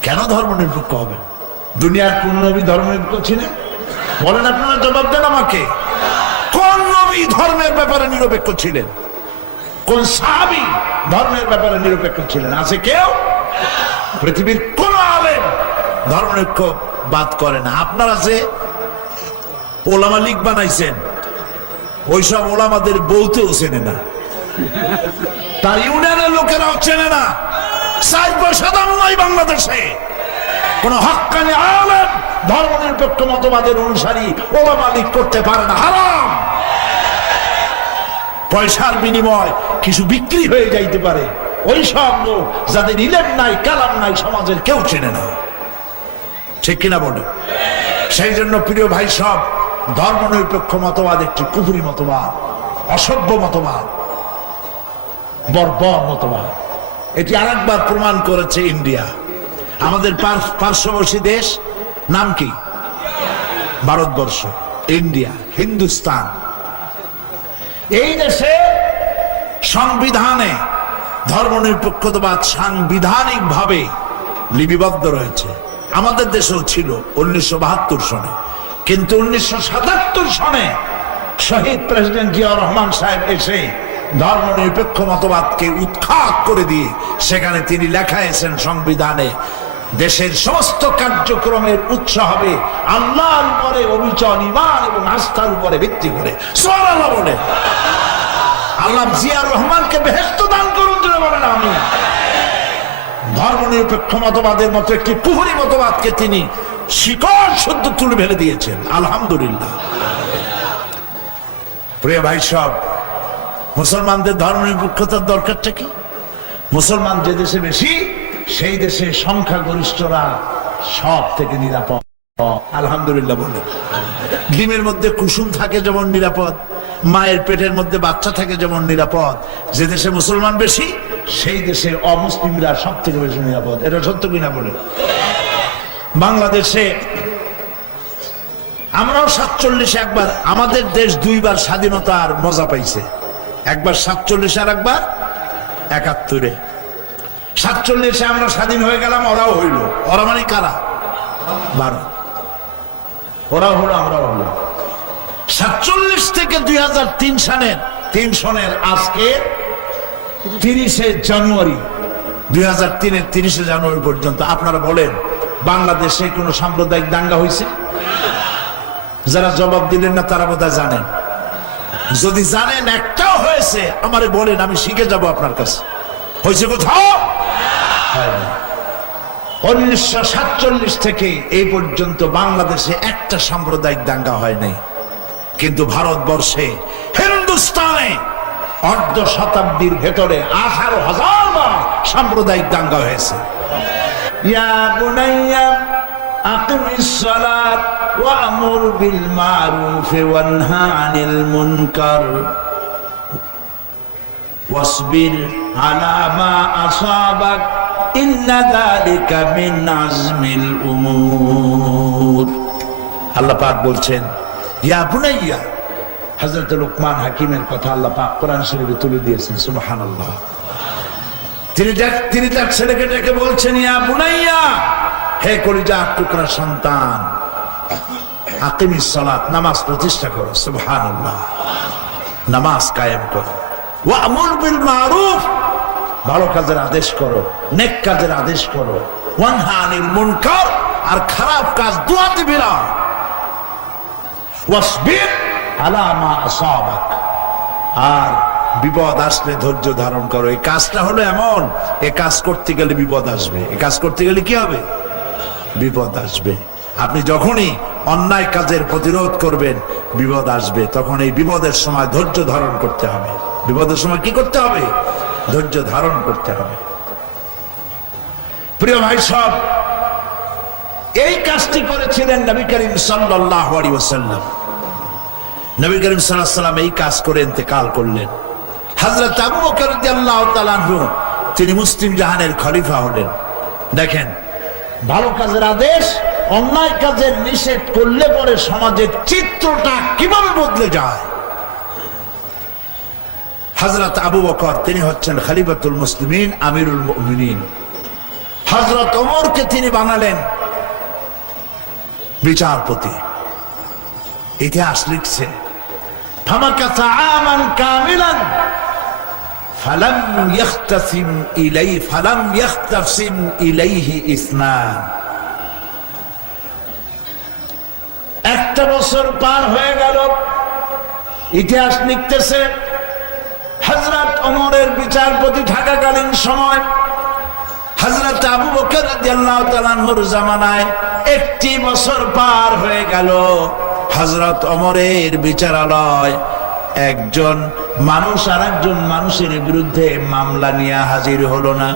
কেন ধর্ম নিরপেক্ষ হবে? দুনিয়ার কোন নবী ধর্ম নিরপেক্ষ ছিলেন? বলেন, আপনারা জবাব দেন আমাকে। কোন নবী ধর্মের ব্যাপারে নিরপেক্ষ ছিলেন? কোন সাহাবী ধর্মের ব্যাপারে নিরপেক্ষ ছিলেন? আছে কেউ? পৃথিবীর কোন আলেম ধর্মনিরপেক্ষ বাদ করে না। আপনারা যে ওলামা লীগ বানাইছেন, ওইসব ওলামাদের বলতেও চেনে না, তার ইউনিয়নের লোকেরাও চেনে না। 4 পয়সা দাম নাই বাংলাদেশে। কোন হক্কানি আলেম ধর্মনিরপেক্ষ মতবাদের অনুসারী ওলামা লীগ করতে পারে না, হারাম। পয়সার বিনিময় কিছু বিক্রি হয়ে যাইতে পারে, ওই সব লোক যাদের ইলেম নাই, কালাম নাই, সমাজের কেউ চেনে না। ঠিক কিনা বলে? সেই জন্য প্রিয় ভাই সব, ধর্মনিরপেক্ষ মতবাদ একটি কুফরি মতবাদ, অসভ্য মতবাদ, বর্বর মতবাদ। এটি আরেকবার প্রমাণ করেছে ইন্ডিয়া। আমাদের পার্শ্ববর্তী দেশ নাম কি? ভারতবর্ষ, ইন্ডিয়া, হিন্দুস্তান। এই দেশে সংবিধানে ধর্মনিরপেক্ষতাবাদ সাংবিধানিক ভাবে লিপিবদ্ধ রয়েছে। আমাদের দেশেও ছিল 1972 সনে, কিন্তু 1977 সনে শহীদ প্রেসিডেন্ট জিয়াউর রহমান সাহেব এসে ধর্মনিরপেক্ষ মতবাদকে উৎখাত করে দিয়ে সেখানে তিনি লেখাইছেন সংবিধানে, দেশের সমস্ত কার্যক্রমের উৎস হবে আল্লাহর উপরে অবিচল ঈমান এবং আস্থার উপরে ভিত্তি করে। সুবহানাল্লাহ বলে। আল্লাহ জিয়াউর রহমানকে বেহেশত দান করুন, জোরে বলেন আমিন। ধর্মনিরপেক্ষ মতবাদের মতো একটি কুফরি মতবাদকে তিনি শিকড় শুদ্ধ তুলে ফেলে দিয়েছেন, আলহামদুলিল্লাহ। প্রিয় ভাই সব, মুসলমানদের ধর্মনিরপেক্ষতার দরকারটা কি? মুসলমান যে দেশে বেশি, সেই দেশে সংখ্যাগরিষ্ঠরা সব থেকে নিরাপদ, আলহামদুলিল্লাহ বলে। ডিমের মধ্যে কুসুম থাকে যেমন নিরাপদ, মায়ের পেটের মধ্যে বাচ্চা থাকে যেমন নিরাপদ, যে দেশে মুসলমান বেশি সেই দেশে অমুসলিমরা সব থেকে বেশি নিরাপদ। এটা সত্য কিনা বলে? বাংলাদেশে আমরাও 47 একবার, আমাদের দেশ 2 বার স্বাধীনতার মজা পাইছে, একবার 47 আর একবার 71-এ। 47-এ আমরা স্বাধীন হয়ে গেলাম, ওরাও হইল। ওরা মানে কারা? ভারত। ওরাও হলো, আমরাও হলো। 47 থেকে 2003 সনের আজকে 30শে জানুয়ারি, 2003-এর 30শে জানুয়ারি পর্যন্ত আপনারা বলেন বাংলাদেশে কোন সাম্প্রদায়িক দাঙ্গা হয়েছে? যারা জবাব দিলেন না তারা বোধহয় জানেন। যদি জানেন একটাও হয়েছে আমারে বলেন, আমি শিখে যাব আপনার কাছে। হয়েছে কোথাও? 1947 থেকে এই পর্যন্ত বাংলাদেশে একটা সাম্প্রদায়িক দাঙ্গা হয় নাই, কিন্তু ভারতবর্ষে, হিন্দুস্তানে অর্ধ শতাব্দীর ভেতরে 18,000 বার সাম্প্রদায়িক দাঙ্গা হয়েছে। ইয়া বুনাইয়া আকিমিস সালাত ওয়া আমুর বিল মারুফ ওয়া নহা আনিল মুনকার ওয়াসবির আলা মা আসাবাক ইন্না যালিকা মিন আজমিল উমুর। আল্লাহ পাক বলছেন, ইয়া বুনাইয়া, হযরত লুকমান হাকিমের কথা আল্লাহ পাক কোরআন শরীফে তুলে দিয়েছেন, সুবহানাল্লাহ। তিনি তার ছেলেকে ডেকে বলছেন, ইয়া বুনাইয়া, হে কলিজার টুকরা সন্তান, আকিমিস সালাত, নামাজ প্রতিষ্ঠা করো, সুবহানাল্লাহ, নামাজ কায়েম করো। ওয়া আমুর বিল মারুফ, ভালো কাজের আদেশ করো, নেক কাজের আদেশ করো। ওয়া নহা আনিল মুনকার, আর খারাপ কাজ দুয়াতে বিরা। ওয়াসবির আলা মা আসাবাক, আর বিপদ আসলে ধৈর্য ধারণ করো। এই কাজটা হলো এমন, এই কাজ করতে গেলে বিপদ আসবে, এই কাজ করতে গেলে কি হবে? বিপদ আসবে। আপনি যখনই অন্যায় কাজের প্রতিরোধ করবেন, বিপদ আসবে, তখন এই বিপদের সময় ধৈর্য ধারণ করতে হবে। বিপদের সময় কি করতে হবে? ধৈর্য ধারণ করতে হবে। প্রিয় ভাই সব, এই কাজটি করেছিলেন নবী করিম সাল্লাল্লাহু আলাইহি ওয়াসাল্লাম। নবী করিম সাল্লাল্লাহু আলাইহি ওয়াসাল্লাম এই কাজ করে ইন্তেকাল করলেন। হযরত আবু বকর রাদিয়াল্লাহু তাআলা আনহু তিনি মুসলিম জাহানের খলিফা হলেন। দেখেন, ভালো কাজের আদেশ, অন্যায় কাজের নিষেধ করলে পরে সমাজের চিত্রটা কিভাবে বদলে যায়। হযরত আবু বকর তিনি হচ্ছেন খলিফাতুল মুসলিমিন, আমিরুল মুমিনিন। হযরত ওমরকে তিনি বানালেন বিচারপতি। ইতিহাস লিখছে, ফামাকাসা আমান কামিলান ফালাম ইয়াখতাসিম ইলাইহি ইসনান। একটা বছর পার হয়ে গেল। ইতিহাস লিখতেছে, হযরত ওমরের বিচারপতি থাকাকালীন সময় হযরত আবু বকর রাদিয়াল্লাহু তাআলা আনহুর জামানায় একটি বছর পার হয়ে গেল। হযরত ওমরের বিচারালয় একজন মানুষ আর একজন মানুষের বিরুদ্ধে মামলা নিয়ে হাজির হলো না।